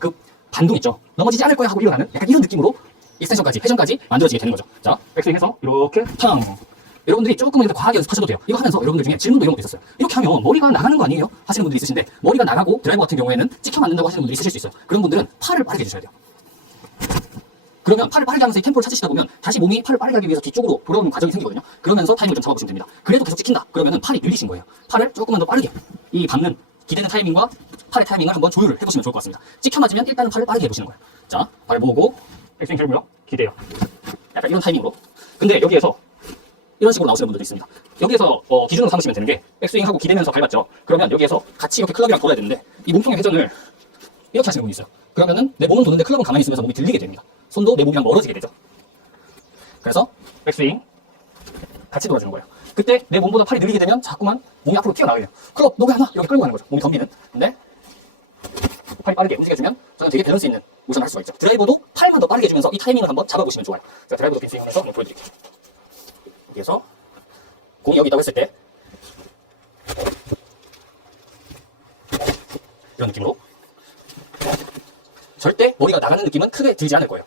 그 반동 있죠. 넘어지지 않을 거야 하고 일어나는 약간 이런 느낌으로 익스텐션까지 회전까지 만들어지게 되는 거죠. 자, 백스윙해서 이렇게 탕. 여러분들이 조금만 이렇게 과하게 연습하셔도 돼요. 이거 하면서 여러분들 중에 질문도 이런 것도 있었어요. 이렇게 하면 머리가 나가는 거 아니에요? 하시는 분들이 있으신데 머리가 나가고 드라이버 같은 경우에는 찍혀 맞는다고 하시는 분들이 있으실 수 있어요. 그런 분들은 팔을 빠르게 해주셔야 돼요. 그러면 팔을 빠르게 하면서 이 템포를 찾으시다 보면 다시 몸이 팔을 빠르게 하기 위해서 뒤쪽으로 돌아오는 과정이 생기거든요. 그러면서 타이밍을 좀 잡아보시면 됩니다. 그래도 계속 찍힌다. 그러면은 팔이 늘리신 거예요. 팔을 조금만 더 빠르게 이 밟는 기대는 타이밍과 팔의 타이밍을 한번 조율을 해보시면 좋을 것 같습니다. 찍혀 맞으면 일단은 팔을 빠르게 해보시는 거예요. 자, 발 모으고 백스윙 들고요. 기대요. 약간 이런 타이밍으로. 근데 여기에서 이런 식으로 나오시는 분들도 있습니다. 여기에서 기준으로 삼으시면 되는 게 백스윙하고 기대면서 밟았죠. 그러면 여기에서 같이 이렇게 클럽이랑 돌아야 되는데 이 몸통의 회전을 이렇게 하시는 분이 있어요. 그러면은 내 몸은 도는데 클럽은 가만히 있으면서 몸이 들리게 됩니다. 손도 내 몸이랑 멀어지게 되죠. 그래서 백스윙 같이 돌아주는 거예요. 그때 내 몸보다 팔이 느리게 되면 자꾸만 몸이 앞으로 튀어나가게 돼요. 클럽 너 왜 안 와? 이렇게 끌고 가는 거죠. 몸이 덤비는. 근데 팔이 빠르게 움직여주면 저는 되게 밸런스 있는 모션을 할 수가 있죠. 드라이버도 팔만 더 빠르게 해주면서 이 타이밍을 한번 잡아보시면 좋아요. 자, 드라이버도 빈스윙 하면서 한번 보여드릴게요. 여기에서 공이 여기 있다고 했을 때 이런 느낌으로 절대 머리가 나가는 느낌은 크게 들지 않을 거예요.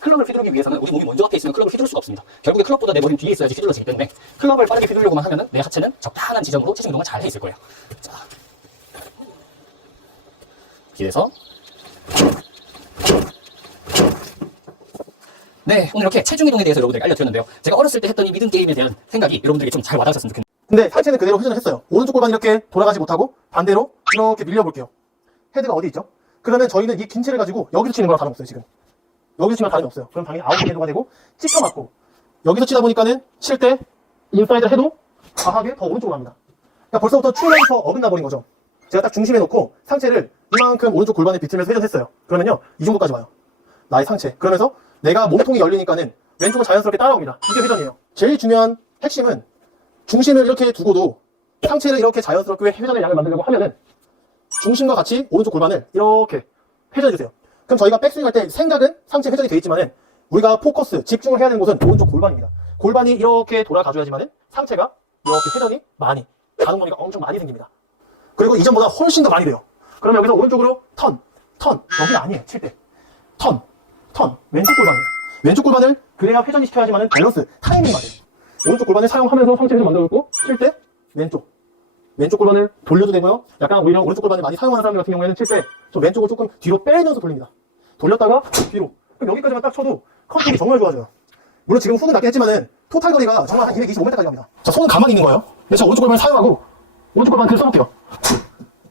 클럽을 휘두르기 위해서는 우리 몸이 먼저 앞에 있으면 클럽을 휘두를 수가 없습니다. 결국에 클럽보다 내 머리는 뒤에 있어야지 휘둘러지기 때문에 클럽을 빠르게 휘두르려고만 하면은 내 하체는 적당한 지점으로 체중 이동을 잘 해 있을 거예요. 자, 기대서 네, 오늘 이렇게 체중 이동에 대해서 여러분들에게 알려드렸는데요. 제가 어렸을 때 했던 이 미든 게임에 대한 생각이 여러분들에게 좀 잘 와닿으셨으면 좋겠네요. 근데 상체는 그대로 회전을 했어요. 오른쪽 골반 이렇게 돌아가지 못하고 반대로 이렇게 밀려볼게요. 헤드가 어디 있죠? 그러면 저희는 이 긴 채를 가지고 여기서 치는 거랑 다름없어요. 지금 여기서 치면 다름이 없어요. 그럼 당연히 아웃 헤드가 되고 찍혀 맞고 여기서 치다 보니까는 칠 때 인사이드 해도 과하게 더 오른쪽으로 갑니다. 그러니까 벌써부터 출렁부터 어긋나 버린 거죠. 제가 딱 중심에 놓고 상체를 이만큼 오른쪽 골반에 비틀면서 회전했어요. 그러면요 이 정도까지 와요. 나의 상체. 그러면서 내가 몸통이 열리니까는 왼쪽은 자연스럽게 따라옵니다. 이게 회전이에요. 제일 중요한 핵심은 중심을 이렇게 두고도 상체를 이렇게 자연스럽게 회전의 양을 만들려고 하면은 중심과 같이 오른쪽 골반을 이렇게 회전해주세요. 그럼 저희가 백스윙 할 때 생각은 상체 회전이 되어 있지만은 우리가 포커스, 집중을 해야 되는 곳은 오른쪽 골반입니다. 골반이 이렇게 돌아가줘야지만은 상체가 이렇게 회전이 많이, 가동 범위가 엄청 많이 생깁니다. 그리고 이전보다 훨씬 더 많이 돼요. 그러면 여기서 오른쪽으로 턴, 여기가 아니에요, 칠 때. 턴, 왼쪽 골반이에요. 왼쪽 골반을 그래야 회전이 시켜야지만은 밸런스, 타이밍 맞아요. 오른쪽 골반을 사용하면서 상체 회전 만들어주고, 칠 때 왼쪽 골반을 돌려도 되고요. 약간 오히려 오른쪽 골반을 많이 사용하는 사람 같은 경우에는 칠 때 좀 왼쪽을 조금 뒤로 빼면서 돌립니다. 돌렸다가 뒤로. 그럼 여기까지만 딱 쳐도 컨트롤이 정말 좋아져요. 물론 지금 훅은 낮게 했지만은 토탈 거리가 정말 한 225m까지 갑니다. 자, 손은 가만히 있는 거예요. 근데 제가 오른쪽 골반을 사용하고 오른쪽 골반을 그대로 써볼게요.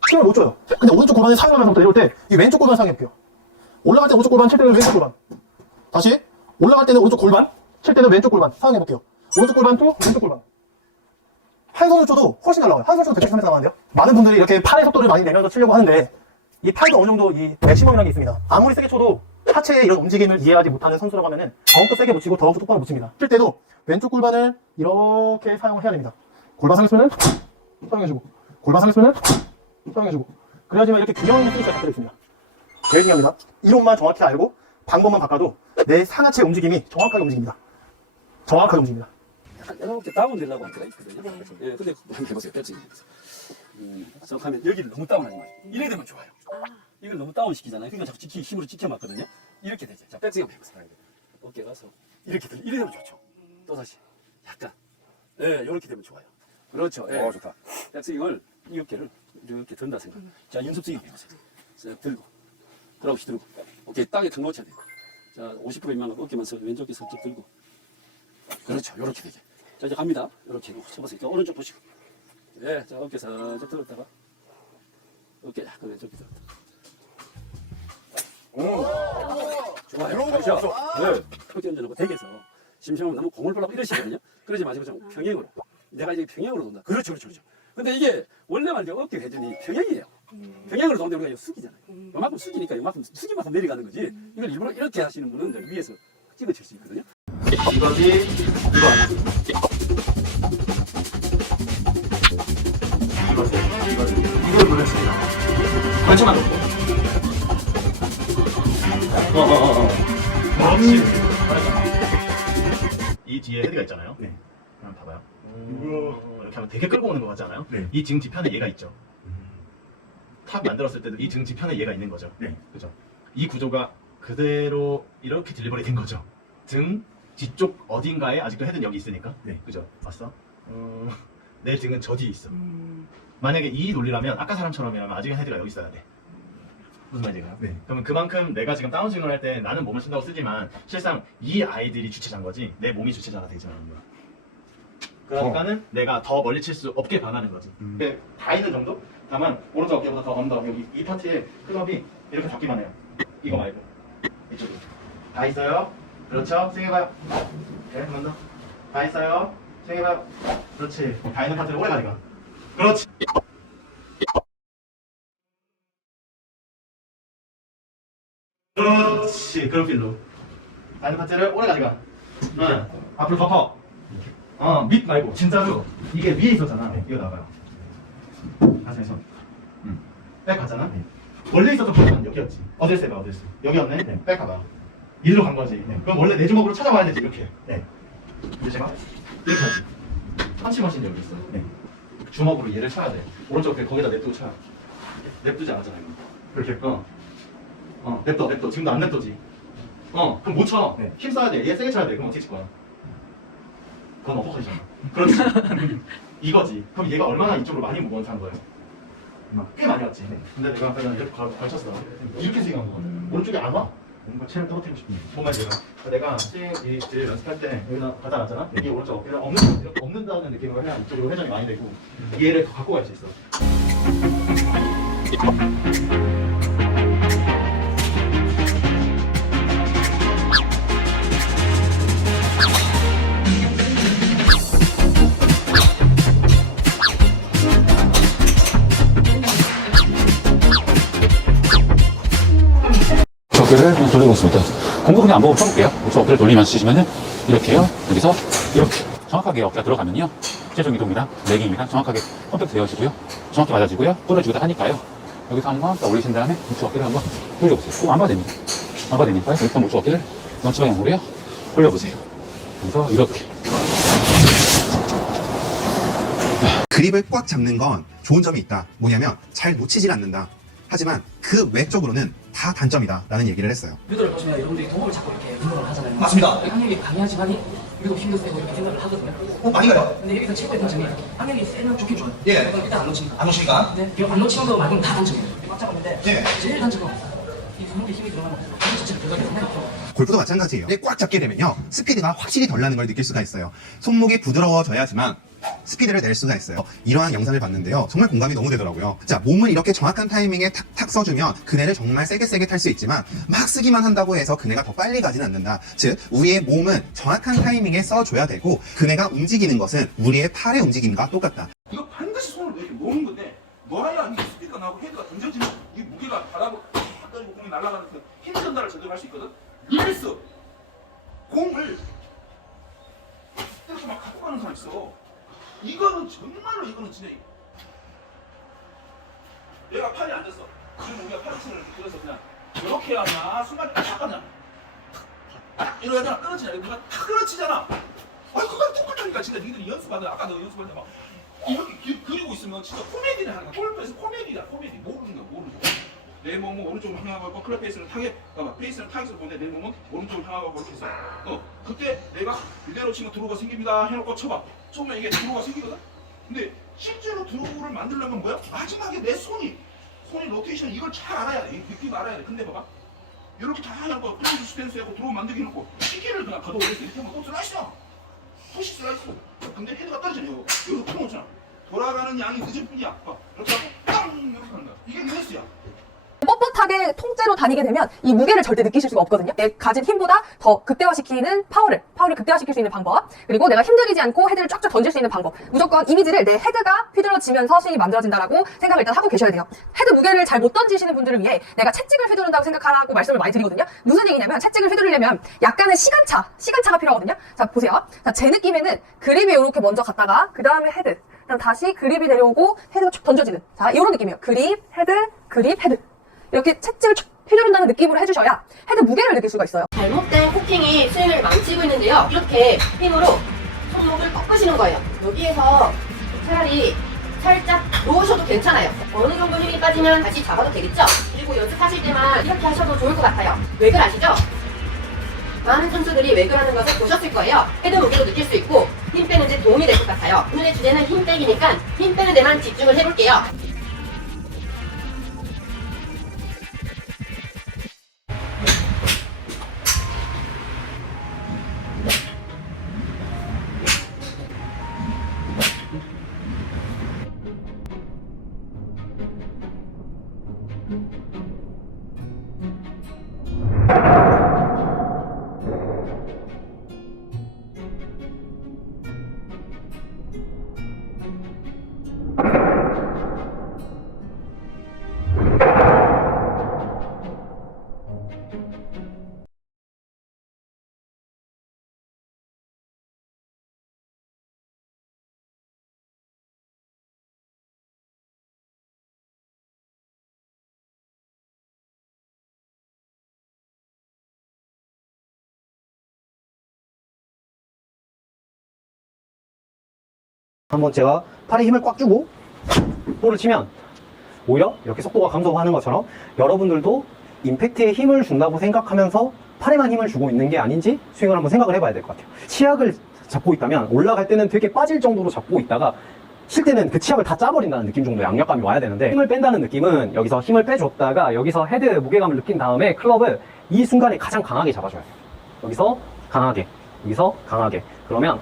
힘을 못 줘요. 근데 오른쪽 골반을 사용하면서 내려올 때 이 왼쪽 골반 사용해볼게요. 올라갈 때 오른쪽 골반, 칠 때는 왼쪽 골반. 다시 올라갈 때는 오른쪽 골반, 칠 때는 왼쪽 골반 사용해볼게요. 오른쪽 골반 또 왼쪽 골반. 한 손을 쳐도 훨씬 잘 나와요. 한 손을 쳐도 113m 나가는데요. 많은 분들이 이렇게 팔의 속도를 많이 내면서 치려고 하는데 이 팔도 어느 정도 이 맥시멈이라는 게 있습니다. 아무리 세게 쳐도 하체의 이런 움직임을 이해하지 못하는 선수라고 하면은 더욱더 세게 못 치고 더욱더 똑바로 못 칩니다. 칠 때도 왼쪽 골반을 이렇게 사용을 해야 됩니다. 골반 상했으면 사용해주고 골반 상했으면 사용해주고 그래야지만 이렇게 균형 있는 피니시가 잡혀져 있습니다. 제일 중요합니다. 이론만 정확히 알고 방법만 바꿔도 내 상하체 움직임이 정확하게 움직입니다. 내가 볼때 다운되려고 할 때가 있거든요. 예, 근데 한번 해보세요. 됐지? 하면 여기를 너무 다운하지 마요. 이래 되면 좋아요. 이걸 너무 다운시키잖아요. 그러니까 자꾸 힘으로 지켜맞거든요. 이렇게 되죠. 자, 백스윙 한번 해보세요. 어깨 가서 이렇게 이래 되면 좋죠. 또 다시 약간 이렇게 되면 좋아요. 그렇죠. 좋다. 백스윙을 이 어깨를 이렇게 든다 생각. 자, 연습스윙 한번 해보세요. 자, 들고 드라우시 들고 어깨 땅에 턱 놓쳐야 돼요. 자, 50% 미만 어깨만 서 왼쪽 어깨 살짝 들고 그렇죠. 이렇게 되게. 자, 이제 갑니다. 이렇게 쳐보세요. 자, 오른쪽 보시고. 네, 자, 어깨 살짝 들었다가 어깨 약간 왼쪽 들었다. 좋아요. 그렇죠. 네. 어깨 얹어놓고 댁에서 심심하면 너무 공을 보려고 이러시거든요. 그러지 마시고 좀 평행으로. 내가 이제 평행으로 돈다. 그렇죠. 근데 이게 원래 말이죠. 어깨 회전이 평행이에요. 평행으로 도는데 우리가 이거 숙이잖아요. 이만큼 숙이니까 이만큼 숙이만큼 내려가는 거지. 이걸 일부러 이렇게 하시는 분은 위에서 찍어칠 수 있거든요. 이거지, 이걸 돌렸습니다. 관심만 놓고. 그렇지. 이 뒤에 헤드가 있잖아요. 네. 한번 봐봐요. 이렇게 하면 되게 끌고 오는 거 같지 않아요? 네. 이 등 뒤편에 얘가 있죠. 탑 만들었을 때도 이 등 뒤편에 얘가 있는 거죠. 네. 그죠? 이 구조가 그대로 이렇게 딜리버리 된 거죠. 등 뒤쪽 어딘가에 아직도 헤드는 여기 있으니까. 네. 그죠? 봤어? 내 등은 저 뒤에 있어. 만약에 이 논리라면 아까 사람처럼이라면 아직은 헤드가 여기 있어야 돼. 무슨 말인가요? 네. 그러면 그만큼 내가 지금 다운스윙을 할 때 나는 몸을 쓴다고 쓰지만 실상 이 아이들이 주체자인 거지 내 몸이 주체자가 되지 않는 거야. 그러니까는 내가 더 멀리 칠 수 없게 변하는 거지. 다 있는 정도? 다만 오른쪽 어깨보다 더 언더 여기 이 파트에 클럽이 이렇게 닿기만 해요. 이거 말고 이쪽으로 다 있어요. 그렇죠? 스윙해봐요. 네, 한 번 더. 다 있어요. 스윙해봐요. 그렇지. 다 있는 파트를 오래 가니까. 그렇지. 그렇지. 그런 필로. 다 있는 파트를 오래 가니까. 응. 앞으로 더 커. 밑 말고 진짜로 이게 위에 있었잖아. 이거 나가요. 다시 해서. 백 가잖아. 원래 있었던 포지션은 여기였지. 어드레스 해봐, 어드레스. 여기였네. 네. 백 가봐. 이리로 간 거지. 네. 그럼 원래 내 주먹으로 찾아와야 되지, 이렇게. 네. 이제 제가 이렇게 하지. 펀치머신이 여기 있어. 네. 주먹으로 얘를 쳐야 돼. 오른쪽 어깨 거기다 냅두고 쳐야 돼. 냅두지 않았잖아, 이거. 그렇게. 냅둬. 지금도 안 냅둬지. 그럼 못 쳐. 네. 힘 써야 돼. 얘 세게 쳐야 돼. 그럼 어떻게 칠 거야? 그건 어퍼컷이잖아. 그렇지. 이거지. 그럼 얘가 얼마나 이쪽으로 많이 무브먼트 한 거예요? 꽤 많이 왔지. 근데 내가 아까 전에 이렇게 걸쳤어. 이렇게 스윙한 거거든. 오른쪽에 안 와? 뭔가 체를 떨어뜨리고 싶은 정말 내가 스윙 이 딜 연습할 때 여기다 가다 놨잖아. 여기 오른쪽 어깨를 이렇게 없는다는 느낌으로 해야 이쪽으로 회전이 많이 되고 얘를 더 갖고 갈 수 있어. 어깨를 그냥 돌리고 있습니다. 공도 그냥 안 보고 쳐볼게요. 어깨를 돌리면서 치시면은 이렇게요. 여기서 이렇게 정확하게 어깨가 들어가면요. 체중 이동이랑 레깅이랑 정확하게 컴팩트 되어지고요. 정확히 맞아지고요. 끌어주기도 하니까요. 여기서 한번 딱 올리신 다음에 우측 어깨를 한번 돌려보세요. 꼭 안 받으니까. 안 받으니까 일단 우측 어깨를 런치 방향으로요. 돌려보세요. 그래서 이렇게. 그립을 꽉 잡는 건 좋은 점이 있다. 뭐냐면 잘 놓치질 않는다. 하지만 그 외적으로는 다 단점이다 라는 얘기를 했어요. 유도를 보시면 여러분들이 도움을 자꾸 이렇게 운동을 하잖아요. 맞습니다. 항력이 강해야지만이 유도 힘도 세고 이렇게 생각을 하거든요. 많이 가요. 근데 여기서 최고의 단점이 항력이 세면 좋긴 좋아요. 예. 그럼 일단 안 놓치니까. 안 놓치니까. 네. 이거 안 놓치는 거 말고는 다 단점이에요. 꽉 잡았는데 예. 제일 단점은 이 손목에 힘이 들어가면 힘 자체가 결과가 상당히 없죠. 골프도 마찬가지예요. 꽉 잡게 되면요. 스피드가 확실히 덜 나는 걸 느낄 수가 있어요. 손목이 부드러워져야지만 스피드를 낼 수가 있어요. 이러한 영상을 봤는데요. 정말 공감이 너무 되더라고요. 자, 몸을 이렇게 정확한 타이밍에 탁탁 써주면 그네를 정말 세게 탈 수 있지만 막 쓰기만 한다고 해서 그네가 더 빨리 가지는 않는다. 즉, 우리의 몸은 정확한 타이밍에 써줘야 되고 그네가 움직이는 것은 우리의 팔의 움직임과 똑같다. 이거 반드시 손을 이렇게 놓는 건데 놓아야 이 스피드가 나고 헤드가 던져지면 이 무게가 바닥으로 탁 떨리고 공이 날아가는 그 힘 전달을 제대로 할 수 있거든. 이랬어. 공을 이렇게 막 갖고 가는 사람 있어. 이거는 정말로 이거는 진짜 내가 팔이 앉았어. 지금 우리가 팔꿈치를 이렇게 들어서 그냥 이렇게 하냐 순간 딱 하냐 이러야 되나 끊어지냐 이거 누가 탁 끊어지잖아. 아 그거 똑같다니까 진짜 니들이 연습하는 아까 너 연습할 때 막 이렇게 그리고 있으면 진짜 코미디를 하는 거야. 골프에서 코미디다 코미디 모르는 거야. 내 몸은 오른쪽으로 향하고 클럽 페이스는 타겟 봐봐 페이스는 타겟으로 보는데 내 몸은 오른쪽으로 향하고 이렇게 있어. 그때 내가 이대로 치면 드로우가 생깁니다 해놓고 쳐봐. 처음에 이게 드로우가 생기거든. 근데 실제로 드로우를 만들려면 뭐야? 마지막에 내 손이 로테이션 이걸 잘 알아야 돼. 이 느낌 알아야 돼. 근데 봐봐 이렇게 다 해놓고 클로즈 스탠스하고 드로우 만들기 해놓고 시계를 그냥 걷어 올렸어. 이렇게 하면 또 슬라이스야. 푸시 슬라이스. 근데 헤드가 떨어지네. 여기서 풀어놓잖아. 돌아가는 양이 늦을 뿐이야. 이렇게 하고 땅 이렇게 하는 거야. 이게 리버스야. 뻣뻣하게 통째로 다니게 되면 이 무게를 절대 느끼실 수가 없거든요. 내 가진 힘보다 더 극대화시키는 파워를 극대화시킬 수 있는 방법, 그리고 내가 힘들이지 않고 헤드를 쫙쫙 던질 수 있는 방법, 무조건 이미지를 내 헤드가 휘둘러지면서 스윙이 만들어진다라고 생각을 일단 하고 계셔야 돼요. 헤드 무게를 잘 못 던지시는 분들을 위해 내가 채찍을 휘두른다고 생각하라고 말씀을 많이 드리거든요. 무슨 얘기냐면 채찍을 휘두르려면 약간의 시간차가 필요하거든요. 자, 보세요. 자, 제 느낌에는 그립이 이렇게 먼저 갔다가 그 다음에 헤드, 그다음 다시 그립이 내려오고 헤드가 쭉 던져지는, 자, 이런 느낌이에요. 그립, 헤드. 이렇게 채찍을 휘두른다는 느낌으로 해주셔야 헤드 무게를 느낄 수가 있어요. 잘못된 코킹이 스윙을 망치고 있는데요. 이렇게 힘으로 손목을 꺾으시는 거예요. 여기에서 차라리 살짝 놓으셔도 괜찮아요. 어느 정도 힘이 빠지면 다시 잡아도 되겠죠? 그리고 연습하실 때만 이렇게 하셔도 좋을 것 같아요. 웨글 아시죠? 많은 선수들이 웨글하는 것을 보셨을 거예요. 헤드 무게로 느낄 수 있고 힘 빼는 데 도움이 될 것 같아요. 오늘의 주제는 힘 빼기니까 힘 빼는 데만 집중을 해볼게요. 한번 제가 팔에 힘을 꽉 주고 볼을 치면 오히려 이렇게 속도가 감소하는 것처럼 여러분들도 임팩트에 힘을 준다고 생각하면서 팔에만 힘을 주고 있는 게 아닌지 스윙을 한번 생각을 해봐야 될 것 같아요. 치약을 잡고 있다면 올라갈 때는 되게 빠질 정도로 잡고 있다가 쉴 때는 그 치약을 다 짜버린다는 느낌 정도 양력감이 와야 되는데, 힘을 뺀다는 느낌은 여기서 힘을 빼줬다가 여기서 헤드 무게감을 느낀 다음에 클럽을 이 순간에 가장 강하게 잡아줘야 돼요. 여기서 강하게, 여기서 강하게. 그러면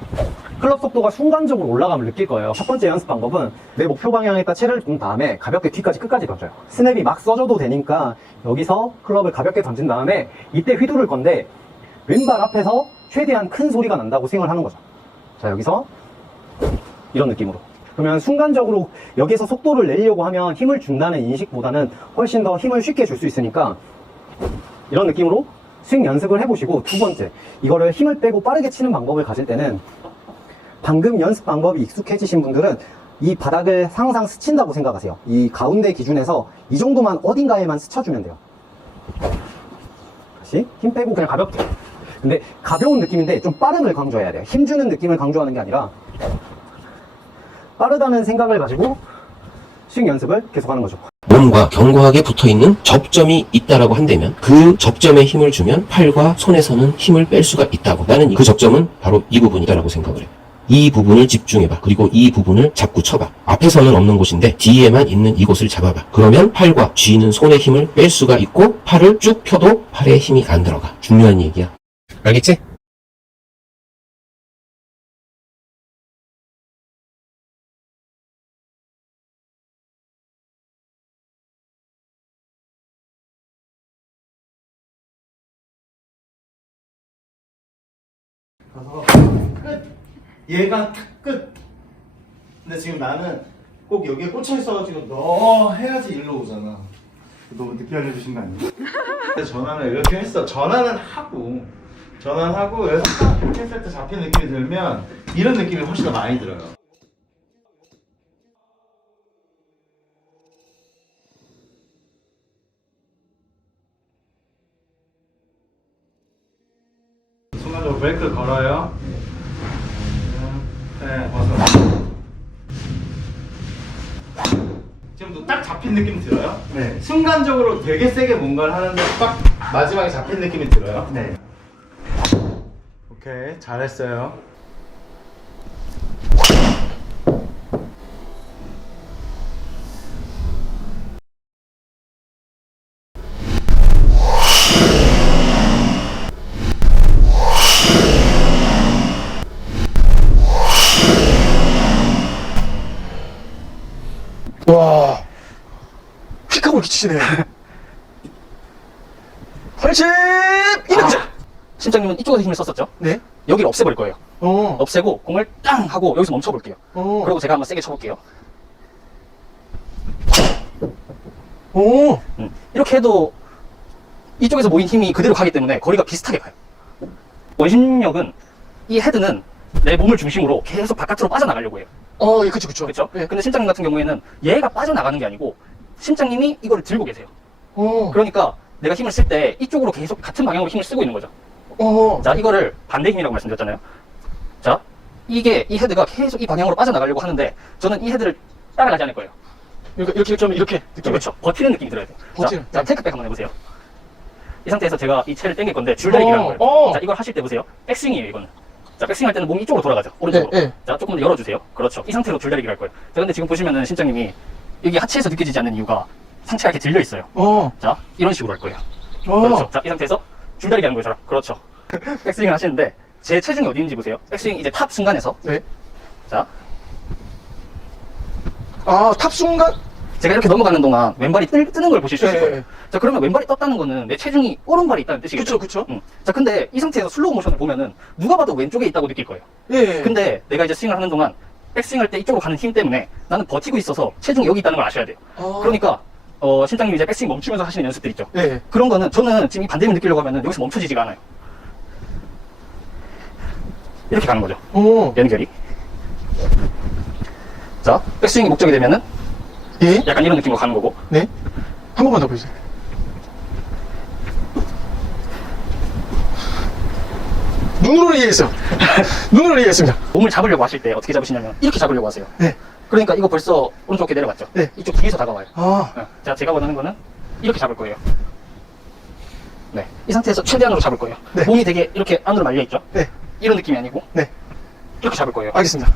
클럽 속도가 순간적으로 올라감을 느낄 거예요. 첫 번째 연습 방법은 내 목표 방향에다 채를 둔 다음에 가볍게 뒤까지 끝까지 던져요. 스냅이 막 써줘도 되니까 여기서 클럽을 가볍게 던진 다음에 이때 휘두를 건데 왼발 앞에서 최대한 큰 소리가 난다고 스윙을 하는 거죠. 자, 여기서 이런 느낌으로. 그러면 순간적으로 여기서 속도를 내려고 하면 힘을 준다는 인식보다는 훨씬 더 힘을 쉽게 줄 수 있으니까 이런 느낌으로 스윙 연습을 해보시고, 두 번째, 이거를 힘을 빼고 빠르게 치는 방법을 가질 때는 방금 연습 방법이 익숙해지신 분들은 이 바닥을 항상 스친다고 생각하세요. 이 가운데 기준에서 이 정도만 어딘가에만 스쳐주면 돼요. 다시 힘 빼고 그냥 가볍게. 근데 가벼운 느낌인데 좀 빠름을 강조해야 돼요. 힘주는 느낌을 강조하는 게 아니라 빠르다는 생각을 가지고 스윙 연습을 계속하는 거죠. 몸과 견고하게 붙어있는 접점이 있다라고 한다면 그 접점에 힘을 주면 팔과 손에서는 힘을 뺄 수가 있다고. 나는 그 접점은 바로 이 부분이다라고 생각을 해. 이 부분을 집중해봐. 그리고 이 부분을 자꾸 쳐봐. 앞에서는 없는 곳인데 뒤에만 있는 이곳을 잡아봐. 그러면 팔과 쥐는 손의 힘을 뺄 수가 있고 팔을 쭉 펴도 팔에 힘이 안 들어가. 중요한 얘기야. 알겠지? 가서 끝. 얘가 끝. 근데 지금 나는 꼭 여기에 꽂혀 있어가지고 너 해야지 일로 오잖아. 너무 늦게 알려주신 거 아니야? 전환을 이렇게 했어. 전환은 하고 여기서 딱 이렇게 했을 때 잡힌 느낌이 들면 이런 느낌이 훨씬 더 많이 들어요. 순간적으로 브레이크를 걸어요. 네, 벗어. 지금도 딱 잡힌 느낌 들어요? 네. 순간적으로 되게 세게 뭔가를 하는데 딱 마지막에 잡힌 느낌이 들어요? 네. 오케이, 잘했어요. 와, 휙하고 이렇게 치시네. 82점! 심장님은 이쪽에서 힘을 썼었죠? 네. 여기를 없애버릴 거예요. 없애고 공을 땅 하고 여기서 멈춰볼게요. 그리고 제가 한번 세게 쳐볼게요. 이렇게 해도 이쪽에서 모인 힘이 그대로 가기 때문에 거리가 비슷하게 가요. 원심력은 이 헤드는 내 몸을 중심으로 계속 바깥으로 빠져나가려고 해요. 예, 그쵸. 예. 근데 심장님 같은 경우에는 얘가 빠져나가는 게 아니고 심장님이 이거를 들고 계세요. 그러니까 내가 힘을 쓸 때 이쪽으로 계속 같은 방향으로 힘을 쓰고 있는 거죠. 자, 이거를 반대 힘이라고 말씀드렸잖아요. 자, 이게 이 헤드가 계속 이 방향으로 빠져나가려고 하는데 저는 이 헤드를 따라가지 않을 거예요. 이렇게 느낌. 그렇죠. 버티는 느낌이 들어야 돼요. 자, 테이크백 한번 해보세요. 이 상태에서 제가 이 채를 당길 건데 줄다리기라는 거예요. 자, 이걸 하실 때 보세요. 백스윙이에요, 이거는. 자, 백스윙 할 때는 몸이 이쪽으로 돌아가죠. 오른쪽으로. 자, 조금 더 열어주세요. 그렇죠. 이 상태로 줄다리기를 할 거예요. 자, 근데 지금 보시면은 심장님이 여기 하체에서 느껴지지 않는 이유가 상체가 이렇게 들려 있어요. 자, 이런 식으로 할 거예요. 그렇죠. 자, 이 상태에서 줄다리기 하는 것처럼. 그렇죠. 백스윙을 하시는데 제 체중이 어디 있는지 보세요. 백스윙 이제 탑 순간에서. 자. 탑 순간? 제가 이렇게 넘어가는 동안 왼발이 뜨는 걸 보실 수 있을 거예요. 자, 그러면 왼발이 떴다는 거는 내 체중이 오른발이 있다는 뜻이겠죠. 그쵸. 자, 근데 이 상태에서 슬로우 모션을 보면은 누가 봐도 왼쪽에 있다고 느낄 거예요. 근데 내가 이제 스윙을 하는 동안 백스윙 할 때 이쪽으로 가는 힘 때문에 나는 버티고 있어서 체중이 여기 있다는 걸 아셔야 돼요. 그러니까 심장님이 이제 백스윙 멈추면서 하시는 연습들 있죠. 그런 거는 저는 지금 이 반대힘을 느끼려고 하면은 여기서 멈춰지지가 않아요. 이렇게 가는 거죠. 연결이. 자, 백스윙이 목적이 되면은 약간 이런 느낌으로 가는 거고. 한 번만 더 보여주세요. 눈으로 이해했어요. 눈으로 이해했습니다. 몸을 잡으려고 하실 때 어떻게 잡으시냐면 이렇게 잡으려고 하세요. 네. 그러니까 이거 벌써 오른쪽 어깨 내려갔죠? 네. 이쪽 뒤에서 다가와요. 아, 네. 자, 제가 원하는 거는 이렇게 잡을 거예요. 네. 이 상태에서 최대한으로 잡을 거예요. 네. 몸이 되게 이렇게 안으로 말려 있죠? 네. 이런 느낌이 아니고 네. 이렇게 잡을 거예요. 알겠습니다.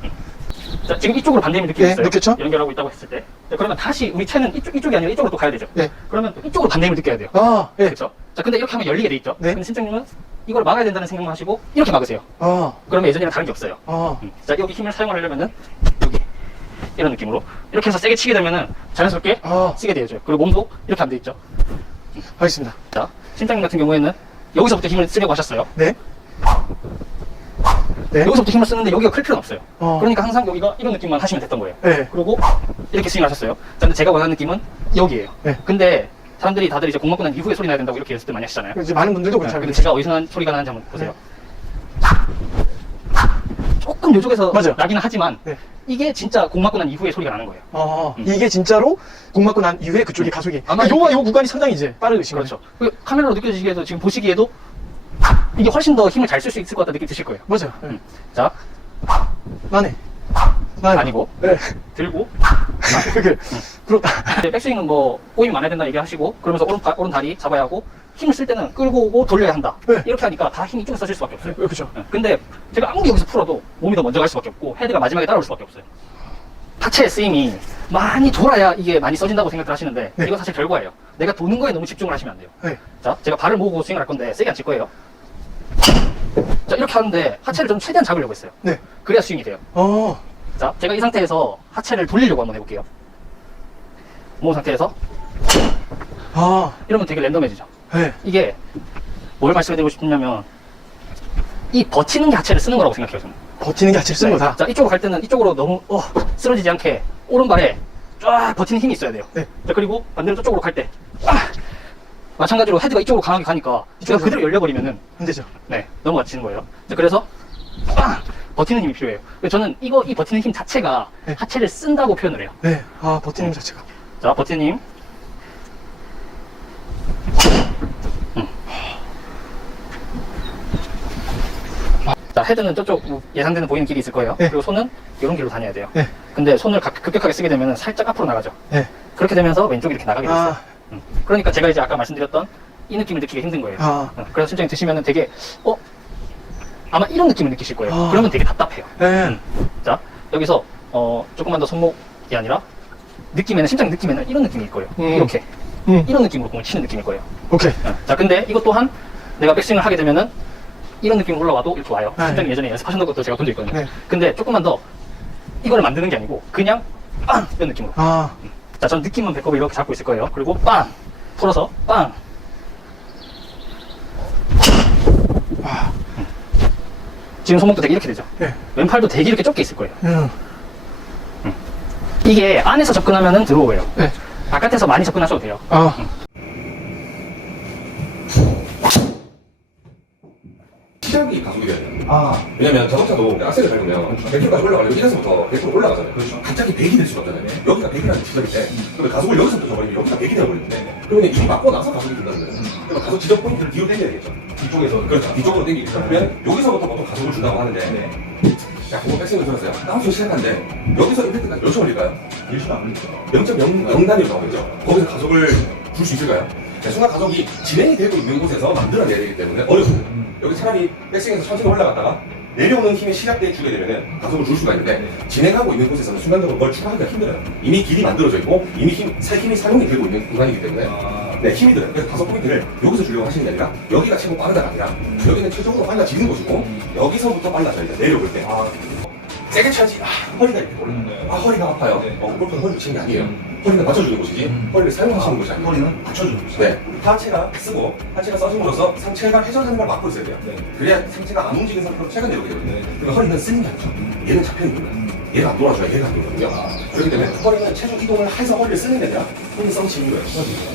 자, 지금 이쪽으로 반대의 느낌이 네, 있어요. 느꼈죠? 연결하고 있다고 했을 때. 자, 그러면 다시 우리 채는 이쪽이 아니라 이쪽으로 또 가야 되죠? 네. 그러면 또 이쪽으로 반대의 느껴야 돼요. 아, 예. 그렇죠? 자, 근데 이렇게 하면 열리게 돼 있죠? 네. 근데 심장님은 이걸 막아야 된다는 생각만 하시고 이렇게 막으세요. 아, 그러면 예전이랑 다른 게 없어요. 아, 자, 여기 힘을 사용하려면은 여기 이런 느낌으로 이렇게 해서 세게 치게 되면은 자연스럽게 아. 쓰게 되죠. 그리고 몸도 이렇게 안 돼 있죠. 알겠습니다. 자, 심장님 같은 경우에는 여기서부터 힘을 쓰려고 하셨어요. 네. 네. 여기서부터 힘을 쓰는데 여기가 클 필요는 없어요. 어. 그러니까 항상 여기가 이런 느낌만 하시면 됐던 거예요. 네. 그리고 이렇게 스윙을 하셨어요. 자, 근데 제가 원하는 느낌은 여기예요. 네. 근데 사람들이 다들 이제 공 맞고 난 이후에 소리 나야 된다고 이렇게 연습들 많이 하시잖아요. 이제 많은 분들도 그렇죠. 근데 제가 어디서 난 소리가 나는지 한번 보세요. 조금 요쪽에서 맞아요. 나기는 하지만 네. 이게 진짜 공 맞고 난 이후에 소리가 나는 거예요. 아, 이게 진짜로 공 맞고 난 이후에 그쪽이 가속이. 아마 요와 요 구간이 상당히 이제 빠르신 거죠. 그렇죠. 그 카메라로 느껴지기에도 지금 보시기에도 이게 훨씬 더 힘을 잘 쓸 수 있을 것 같다 느낌 드실 거예요. 맞아요. 네. 자, 나네. 나네. 아니고 네. 들고 그게 부럽다. 이제 백스윙은 뭐 꼬임이 많아야 된다 얘기하시고 그러면서 오른 다리 잡아야 하고 힘을 쓸 때는 끌고 오고 돌려야 한다. 네. 이렇게 하니까 다 힘이 이쪽에 써질 수밖에 없어요. 그렇죠. 근데 제가 아무리 여기서 풀어도 몸이 더 먼저 갈 수밖에 없고 헤드가 마지막에 따라올 수밖에 없어요. 하체의 쓰임이 많이 돌아야 이게 많이 써진다고 생각을 하시는데 네. 이건 사실 결과예요. 내가 도는 거에 너무 집중을 하시면 안 돼요. 네. 자, 제가 발을 모으고 스윙을 할 건데 세게 안 칠 거예요. 자, 이렇게 하는데 하체를 좀 최대한 잡으려고 했어요. 네. 그래야 스윙이 돼요. 어. 자, 제가 이 상태에서 하체를 돌리려고 한번 해볼게요. 모은 상태에서 아. 이러면 되게 랜덤해지죠. 네. 이게 뭘 말씀드리고 싶냐면 이 버티는 게 하체를 쓰는 거라고 생각해요. 저는. 버티는 게 하체를 쓰는 거다. 자, 이쪽으로 갈 때는 이쪽으로 너무 쓰러지지 않게 오른발에 쫙 버티는 힘이 있어야 돼요. 네. 자, 그리고 반대로 저쪽으로 갈 때 마찬가지로 헤드가 이쪽으로 강하게 가니까 제가 그대로 열려버리면은 안 되죠. 네, 넘어가지는 거예요. 자, 그래서 버티는 힘이 필요해요. 그래서 저는 이 버티는 힘 자체가 네. 하체를 쓴다고 표현을 해요. 네. 아, 버티는 힘 자체가. 자, 버티는 힘. 자, 헤드는 저쪽 예상되는 보이는 길이 있을 거예요. 네. 그리고 손은 이런 길로 다녀야 돼요. 네. 근데 손을 급격하게 쓰게 되면 살짝 앞으로 나가죠. 네. 그렇게 되면서 왼쪽이 이렇게 나가게 됐어요. 아. 그러니까 제가 이제 아까 말씀드렸던 이 느낌을 느끼기 힘든 거예요. 아. 그래서 심장이 드시면 되게 아마 이런 느낌을 느끼실 거예요. 아. 그러면 되게 답답해요. 네. 자, 여기서 조금만 더 손목이 아니라 심장 느낌에는 이런 느낌일 거예요. 이렇게 이런 느낌으로 공을 치는 느낌일 거예요. 오케이. 자, 근데 이것 또한 내가 백스윙을 하게 되면은 이런 느낌 올라와도 이렇게 와요. 네. 심장이 예전에 연습하셨던 것도 제가 본 적 있거든요. 네. 근데 조금만 더 이거를 만드는 게 아니고 그냥 빵! 이런 느낌으로. 아. 자, 전 느낌만 배꼽을 이렇게 잡고 있을 거예요. 그리고 빵! 풀어서 빵! 지금 손목도 되게 이렇게 되죠. 네. 왼팔도 되게 이렇게 좁게 있을 거예요. 음. 이게 안에서 접근하면은 들어오고요. 네. 바깥에서 많이 접근하셔도 돼요. 아. 시작이 가속이 돼야 돼요. 아. 왜냐면 자동차도 악셀을 밟으면 100km까지 올라가려면 1에서부터 100km 올라가잖아요. 갑자기 100이 될 수가 없잖아요. 여기가 100이라는 지점인데 그러면 가속을 여기서부터 줘버리면 여기가 100이 되어버리는데 그러면 이 맞고 나서 가속이 된다는 거예요. 그러면 가속 지점 포인트를 뒤로 당겨야겠죠. 뒤쪽에서. 그렇죠. 뒤쪽으로 당기겠죠. 그러면 여기서부터 보통 가속을 준다고 하는데 자, 그거 백스윙을 들었어요. 다운스윙 시작하는데 여기서 임팩트가 몇 초 걸릴까요? 1초 안 걸리죠. 0.0 단위로 나오겠죠. 거기서 가속을 줄 수 있을까요? 자, 순간 가속이 진행이 되고 있는 곳에서 만들어내야 되기 때문에 어렵습니다. 여기 차라리 백스윙에서 천천히 올라갔다가 내려오는 힘이 시작돼 주게 되면 가속을 줄 수가 있는데 진행하고 있는 곳에서는 순간적으로 뭘 추가하기가 힘들어요. 이미 길이 만들어져 있고 이미 힘이 사용이 되고 있는 구간이기 때문에 네, 힘이 들어요. 그래서 가속 포인트를 여기서 주려고 하시는 게 아니라 여기가 최고 빠르다가 아니라 여기는 최종으로 빨라지는 곳이고 여기서부터 빨라져야 돼요. 내려올 때. 세게 쳐야지. 허리가 이렇게 올라요. 허리가 아파요. 골프는 허리 붙이는 게 아니에요. 허리는 맞춰주는 곳이지 허리를 사용하시는 곳이 아니에요. 허리는 받쳐주는 거죠. 네. 하체가 쓰고 하체가 써줌으로써 상체가 회전하는 걸 막고 있어야 돼요. 그래야 상체가 안 움직이는 상태로 체가 내려오게 되거든요. 그러니까 허리는 쓰는 게 아니죠. 얘는 잡혀있는 거예요. 얘가 안 돌아줘야 얘가 안 돌아거든요. 그렇기 때문에 허리는 체중 이동을 해서 허리를 쓰는 게 아니라 허리는 썩치는 거예요.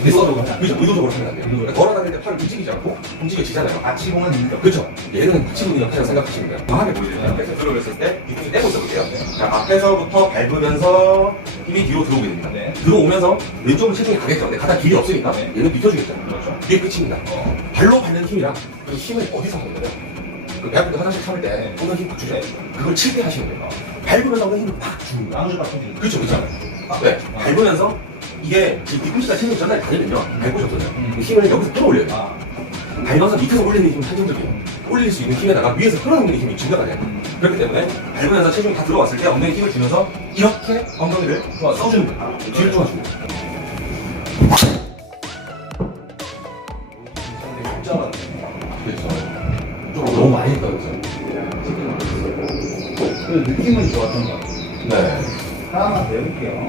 그렇죠. 의도적으로 하면 안 돼요. 걸어다닐 때 팔을 움직이지 않고 움직여지잖아요. 아치공은 있는데. 그렇죠. 얘는 받치는 역할이라고 생각하시면 돼요. 강하게 보이거든요. 그래서 들어올렸을 때 뒤꿈치 떼고 있어볼게요. 자, 앞에서부터 밟으면서 힘이 뒤로 들어오게 됩니다. 들어오면서 왼쪽으로 체중이 가겠죠. 근데 가장 길이 없으니까 얘는 비켜주겠죠. 그렇죠. 그게 끝입니다. 발로 밟는 힘이랑 그 힘을 어디서 하는 거예요? 그 대학교 화장실 참을 때 엉덩이 힘 주제 그걸 칠 때 하시면 돼요. 밟으면서 엉덩이 힘을 팍 주는 거야. 그렇죠, 그렇죠. 네, 밟으면서 이게 뒤꿈치가 힘을 전달이 다니면요. 밟으셨거든요. 힘을 여기서 끌어올려요. 밟아서 밑에서 올리는 힘은 한정적이에요. 올릴 수 있는 힘에다가 위에서 끌어올리는 힘이 증가가 돼요. 그렇기 때문에 밟으면서 체중이 다 들어왔을 때 엉덩이 힘을 주면서 이렇게 엉덩이를 써주는 거예요. 뒤를 쪼아주는 거예요. 너무 많이 했다 그랬죠. 느낌은 좋았던 것 같아요. 네. 하나만 내볼게요.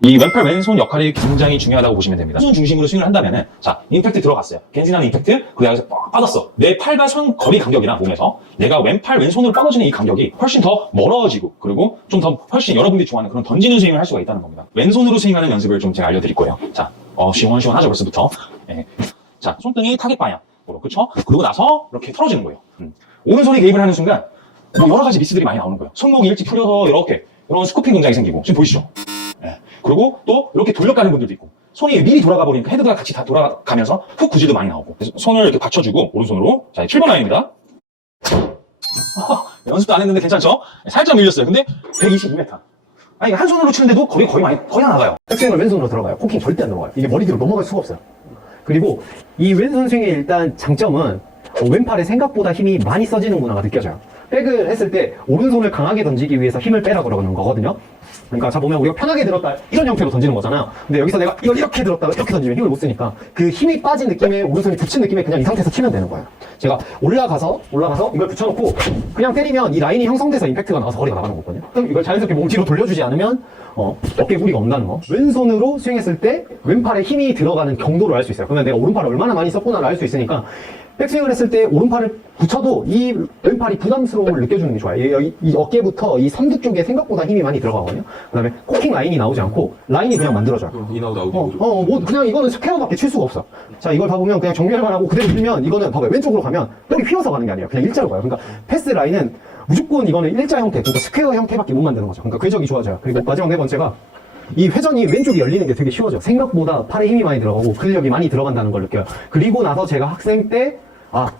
이 왼팔 왼손 역할이 굉장히 중요하다고 보시면 됩니다. 손 중심으로 스윙을 한다면은, 자, 임팩트 들어갔어요. 겐진하는 임팩트, 그 다음에 뻗었어. 내 팔과 손 거리 간격이랑 몸에서 내가 왼팔 왼손으로 뻗어지는 이 간격이 훨씬 더 멀어지고, 그리고 좀 더 훨씬 여러분들이 좋아하는 그런 던지는 스윙을 할 수가 있다는 겁니다. 왼손으로 스윙하는 연습을 좀 제가 알려드릴 거예요. 자, 시원시원하죠, 벌써부터. 예. 자, 손등이 타겟 방향으로, 그쵸? 그리고 나서 이렇게 털어지는 거예요. 오른손이 개입을 하는 순간, 뭐 여러 가지 미스들이 많이 나오는 거예요. 손목이 일찍 풀려서 이렇게, 이런 스쿠핑 동작이 생기고, 지금 보이시죠? 예. 그리고 또 이렇게 돌려가는 분들도 있고, 손이 미리 돌아가 버리니까 헤드가 같이 다 돌아가면서 훅 구질도 많이 나오고. 그래서 손을 이렇게 받쳐주고 오른손으로. 자, 7번 라인입니다. 연습도 안 했는데 괜찮죠? 살짝 밀렸어요. 근데 122m. 아니, 한 손으로 치는데도 거의 다 나가요. 백스윙을 왼손으로 들어가요. 코킹 절대 안 들어가요. 이게 머리 뒤로 넘어갈 수가 없어요. 그리고 이 왼손 스윙의 일단 장점은 왼팔에 생각보다 힘이 많이 써지는구나가 느껴져요. 백을 했을 때 오른손을 강하게 던지기 위해서 힘을 빼라 그러는 거거든요. 그러니까 자 보면 우리가 편하게 들었다 이런 형태로 던지는 거잖아요. 근데 여기서 내가 이걸 이렇게 들었다가 이렇게 던지면 힘을 못 쓰니까 그 힘이 빠진 느낌에 오른손이 붙인 느낌에 그냥 이 상태에서 치면 되는 거예요. 제가 올라가서 이걸 붙여놓고 그냥 때리면 이 라인이 형성돼서 임팩트가 나와서 거리가 나가는 거거든요. 그럼 이걸 자연스럽게 몸 뒤로 돌려주지 않으면 어깨 무리가 온다는 거. 왼손으로 스윙했을 때 왼팔에 힘이 들어가는 경도를 알 수 있어요. 그러면 내가 오른팔을 얼마나 많이 썼구나를 알 수 있으니까 백스윙을 했을 때 오른팔을 붙여도 이 왼팔이 부담스러움을 느껴주는 게 좋아요. 이 어깨부터 이 삼두 쪽에 생각보다 힘이 많이 들어가거든요. 그 다음에 코킹 라인이 나오지 않고 라인이 그냥 만들어져요. 인아웃 아웃. 뭐 그냥 이거는 스퀘어밖에 칠 수가 없어. 자, 이걸 봐보면 그냥 정렬만 하고 그대로 밀면 이거는 봐봐요. 왼쪽으로 가면 뼈리 휘어서 가는 게 아니에요. 그냥 일자로 가요. 그러니까 패스 라인은 무조건 이거는 일자 형태, 그러니까 스퀘어 형태밖에 못 만드는 거죠. 그러니까 궤적이 좋아져요. 그리고 마지막 네 번째가 이 회전이 왼쪽이 열리는 게 되게 쉬워져. 생각보다 팔에 힘이 많이 들어가고 근력이 많이 들어간다는 걸 느껴요. 그리고 나서 제가 학생 때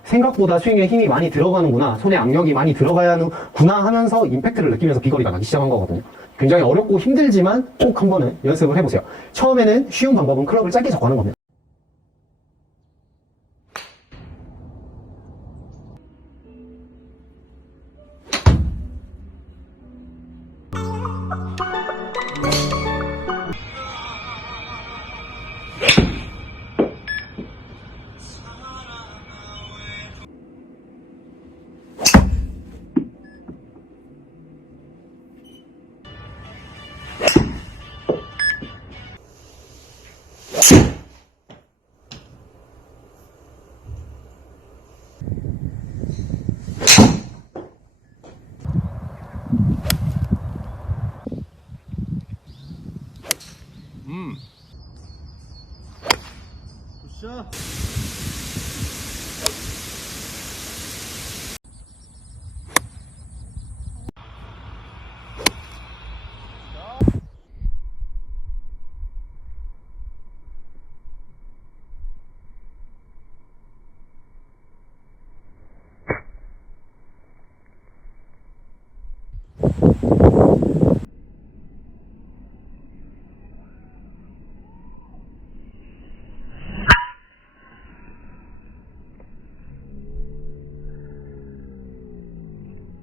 생각보다 스윙에 힘이 많이 들어가는구나, 손에 악력이 많이 들어가야 하는구나 하면서 임팩트를 느끼면서 비거리가 나기 시작한 거거든요. 굉장히 어렵고 힘들지만 꼭 한 번은 연습을 해보세요. 처음에는 쉬운 방법은 클럽을 짧게 잡고 하는 겁니다.